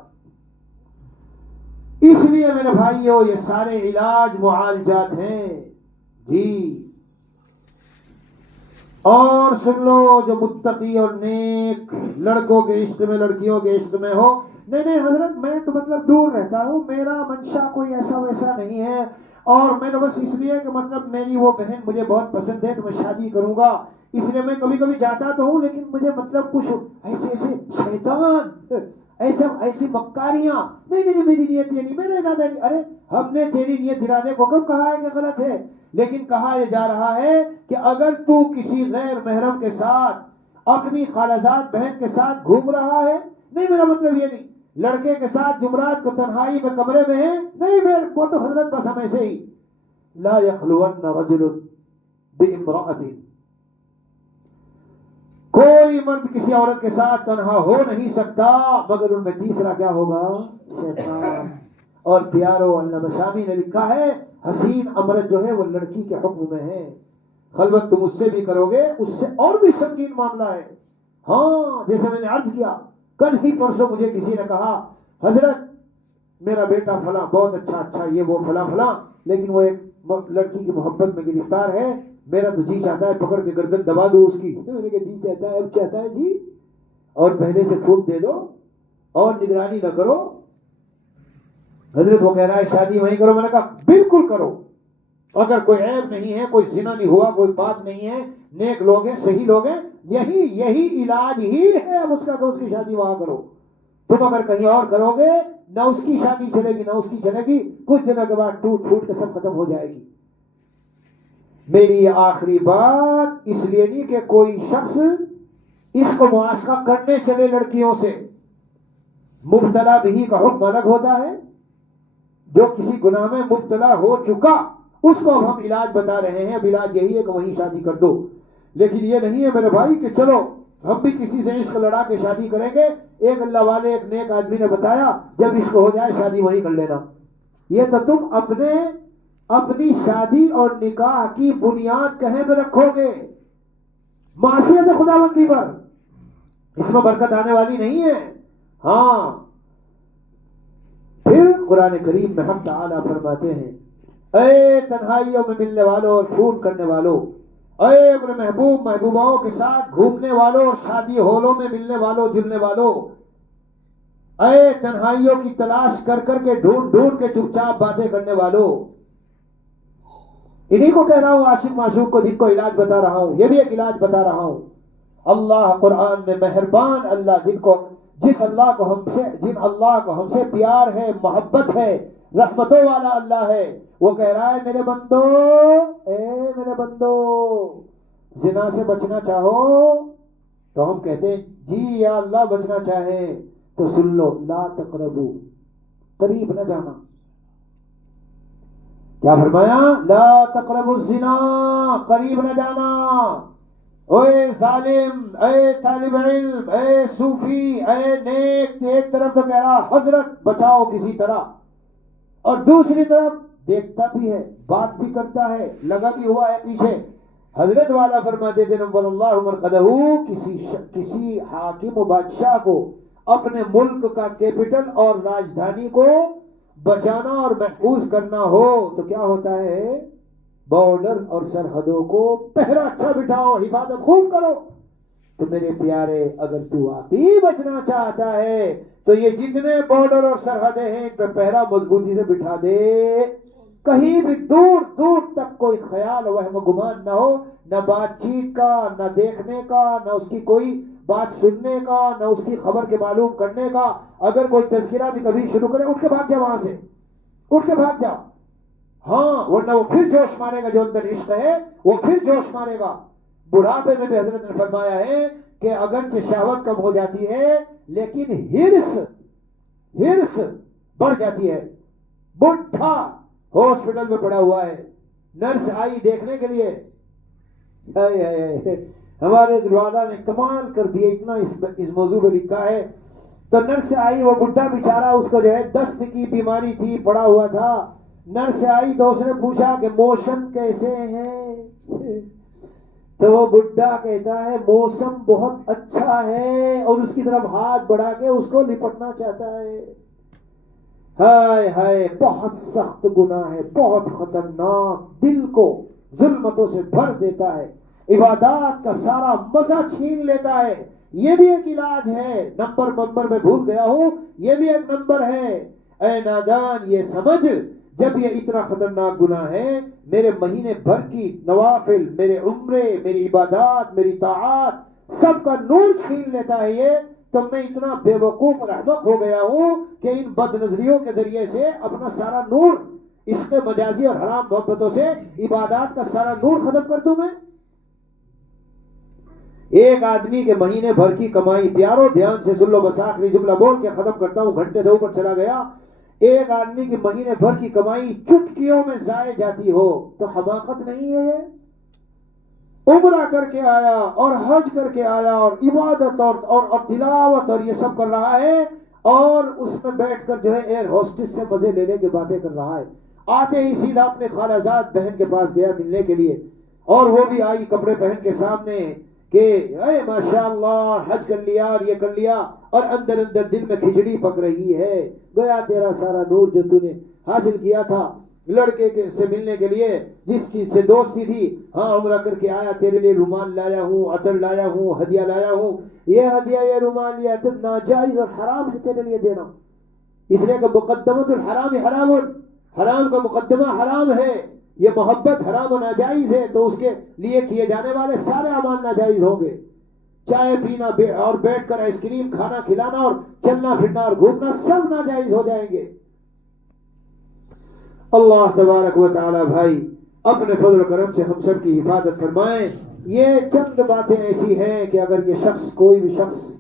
اس لیے میرے بھائیوں، یہ سارے علاج معالجات ہیں جی۔ اور سن لو، جو متقی اور نیک لڑکوں کے عشق میں، لڑکیوں کے عشق میں ہو، نہیں حضرت، میں تو مطلب دور رہتا ہوں، میرا منشا کوئی ایسا ویسا نہیں ہے، اور میں تو بس اس لیے کہ مطلب میری وہ بہن مجھے بہت پسند ہے تو میں شادی کروں گا، اس لیے میں کبھی کبھی جاتا تو ہوں، لیکن مجھے مطلب کچھ ایسے شیطان، ایسی مکاریاں، نہیں میری نیت یہ نہیں، میرا ارادہ نہیں۔ ارے ہم نے تیری نیت ارادے کو کب کہا ہے کہ غلط ہے؟ لیکن کہا یہ جا رہا ہے کہ اگر تو کسی غیر محرم کے ساتھ، اپنی خالزاد بہن کے ساتھ گھوم رہا ہے، نہیں میرا مطلب یہ نہیں، لڑکے کے ساتھ جمعرات کو تنہائی میں کمرے میں ہے، نہیں وہ تو حضرت بس ہم ایسے ہی، لا یخلون رجل بامرأۃ، کوئی مرد کسی عورت کے ساتھ تنہا ہو نہیں سکتا مگر ان میں تیسرا کیا ہوگا؟ شیطان۔ اور پیارو علامہ شامی نے لکھا ہے حسین امرت جو ہے وہ لڑکی کے حکم میں ہے، خلوت تم اس سے بھی کرو گے اس سے اور بھی سنگین معاملہ ہے۔ ہاں جیسے میں نے عرض کیا، کل ہی پرسوں مجھے کسی نے کہا حضرت میرا بیٹا فلاں بہت اچھا یہ وہ فلاں فلاں، لیکن وہ ایک لڑکی کی محبت میں گرفتار ہے، میرا تو جی چاہتا ہے پکڑ کے گردن دبا دو اس کی۔ میں نے کہا جی چاہتا ہے، اب چاہتا ہے جی، اور پہلے سے پھونک دے دو اور نگرانی نہ کرو۔ حضرت وہ کہہ رہا ہے شادی وہیں کرو، میں نے کہا بالکل کرو، اگر کوئی عیب نہیں ہے، کوئی زنا نہیں ہوا، کوئی بات نہیں ہے، نیک لوگ ہیں، صحیح لوگ ہیں، یہی علاج ہی ہے اب اس کا کہ اس کی شادی وہاں کرو۔ تم اگر کہیں اور کرو گے نہ اس کی شادی چلے گی نہ اس کی چلے گی، کچھ دنوں کے بعد ٹوٹ پھوٹ کے سب ختم ہو جائے گی۔ میری یہ آخری بات اس لیے نہیں کہ کوئی شخص اس کو معاشقہ کرنے چلے لڑکیوں سے، مبتلا بھی کا حکم الگ ہوتا ہے، جو کسی گناہ میں مبتلا ہو چکا اس کو اب ہم علاج بتا رہے ہیں، اب علاج یہی ہے کہ وہیں شادی کر دو، لیکن یہ نہیں ہے میرے بھائی کہ چلو ہم بھی کسی سے عشق لڑا کے شادی کریں گے۔ ایک اللہ والے ایک نیک آدمی نے بتایا جب عشق ہو جائے شادی وہیں کر لینا۔ یہ تو تم اپنی شادی اور نکاح کی بنیاد کہیں میں رکھو گے معصیت خداوندی پر، اس میں برکت آنے والی نہیں ہے۔ ہاں پھر قرآن کریم میں ہم تعالیٰ فرماتے ہیں اے تنہائیوں میں ملنے والوں اور پھول کرنے والوں، اے اپنے محبوب محبوباؤں کے ساتھ گھومنے والوں اور شادی ہولوں میں ملنے والوں جلنے والوں، اے تنہائیوں کی تلاش کر کر کے ڈھونڈ ڈھونڈ کے چپ چاپ باتیں کرنے والوں، انہی کو کہہ رہا ہوں عاشق معشوق کو، جن کو علاج بتا رہا ہوں، یہ بھی ایک علاج بتا رہا ہوں۔ اللہ قرآن میں مہربان اللہ، جن اللہ کو ہم سے پیار ہے، محبت ہے، رحمتوں والا اللہ ہے، وہ کہہ رہا ہے میرے بندو، اے میرے بندو زنا سے بچنا چاہو تو ہم کہتے ہیں جی یا اللہ بچنا چاہیں تو سن لو، لا تقربو، قریب نہ جانا۔ کیا فرمایا؟ لا تقربوا الزنا، قریب نہ جانا۔ اے ظالم، اے طالب علم، اے صوفی، اے نیک، ایک طرف تو کہہ رہا حضرت بچاؤ کسی طرح، اور دوسری طرف دیکھتا بھی ہے، بات بھی کرتا ہے، لگا بھی ہوا ہے پیچھے۔ حضرت والا فرماتے تھے نور اللہ مرقدہ، کسی حاکم و بادشاہ کو اپنے ملک کا کیپٹل اور راجدھانی کو بچانا اور محفوظ کرنا ہو تو کیا ہوتا ہے؟ بارڈر اور سرحدوں کو پہرا اچھا بٹھاؤ، حفاظت خوب کرو۔ تو میرے پیارے اگر تو واقعی بچنا چاہتا ہے تو یہ جتنے بارڈر اور سرحدیں ہیں ان پہ پہرا مضبوطی سے بٹھا دے، کہیں بھی دور دور تک کوئی خیال وہم و گمان نہ ہو، نہ بات چیت کا، نہ دیکھنے کا، نہ اس کی کوئی بات سننے کا، نہ اس کی خبر کے معلوم کرنے کا۔ اگر کوئی تذکرہ بھی کبھی شروع کرے اٹھ کے بھاگ جا، وہاں سے اٹھ کے بھاگ جا، ہاں ورنہ وہ پھر جوش مارے گا، جو اندر عشق ہے وہ پھر جوش مارے گا۔ بڑھاپے میں بھی حضرت نے فرمایا ہے کہ اگرچہ شہوت کم ہو جاتی ہے لیکن ہرس بڑھ جاتی ہے۔ بڑھا ہاسپٹل میں پڑا ہوا ہے، نرس آئی دیکھنے کے لیے، ہمارے دروازہ نے کمال کر دیا، اتنا اس موضوع میں لکھا ہے۔ تو نرس آئی، وہ بڈھا بیچارہ، اس کو جو ہے دست کی بیماری تھی، پڑا ہوا تھا۔ نرس آئی تو اس نے پوچھا کہ موشن کیسے ہیں؟ تو وہ بڈھا کہتا ہے موسم بہت اچھا ہے، اور اس کی طرف ہاتھ بڑھا کے اس کو لپٹنا چاہتا ہے۔ ہائے ہائے، بہت سخت گناہ ہے، بہت خطرناک، دل کو ظلمتوں سے بھر دیتا ہے، عبادات کا سارا مزہ چھین لیتا ہے۔ یہ بھی ایک علاج ہے، نمبر میں بھول گیا ہوں، یہ بھی ایک نمبر ہے۔ اے نادان یہ سمجھ، جب یہ اتنا خطرناک گناہ ہے، میرے مہینے بھر کی نوافل، میرے عمرے، میری عبادات، میری طاعات سب کا نور چھین لیتا ہے یہ، تو میں اتنا بے وقوف اور احمق ہو گیا ہوں کہ ان بد نظریوں کے ذریعے سے اپنا سارا نور، عشق مجازی اور حرام محبتوں سے عبادات کا سارا نور ختم کر دوں میں۔ ایک آدمی کے مہینے بھر کی کمائی، پیارو دھیان سے سن لو، بس آخری جملہ بول کے ختم کرتا ہوں، گھنٹے سے اوپر چلا گیا۔ ایک آدمی کی مہینے بھر کی کمائی چٹکیوں میں ضائع جاتی ہو تو حماقت نہیں ہے یہ؟ عمرہ کر کے آیا اور حج کر کے آیا اور عبادت اور تلاوت اور یہ سب کر رہا ہے، اور اس میں بیٹھ کر جو ہے ایئر ہوسٹس سے مزے لے لے کے باتیں کر رہا ہے. آتے ہی سیدھا اپنے خالہ بہن کے پاس گیا ملنے کے لیے, اور وہ بھی آئی کپڑے پہن کے سامنے کہ اے ماشاء اللہ حج کر لیا اور یہ کر لیا, اور اندر اندر دل میں کھچڑی پک رہی ہے. گیا تیرا سارا نور جو تو نے حاصل کیا تھا لڑکے سے ملنے کے لیے, جس کی سے دوستی تھی. ہاں عمرہ کر کے آیا, تیرے لیے رومال لایا ہوں, عطر لایا ہوں, ہدیہ لایا ہوں. یہ ہدیہ یہ رومال یہ عطر ناجائز اور حرام ہے تیرے لیے دینا, اس لیے کہ مقدمۃ الحرام حرام, حرام کا مقدمہ حرام ہے. یہ محبت حرام و ناجائز ہے, تو اس کے لیے کیے جانے والے سارے اعمال ناجائز ہوں گے. چائے پینا اور بیٹھ کر آئس کریم کھانا کھلانا اور چلنا پھرنا اور گھومنا سب ناجائز ہو جائیں گے. اللہ تبارک و تعالی بھائی اپنے فضل و کرم سے ہم سب کی حفاظت فرمائیں. یہ چند باتیں ایسی ہیں کہ اگر یہ شخص کوئی بھی شخص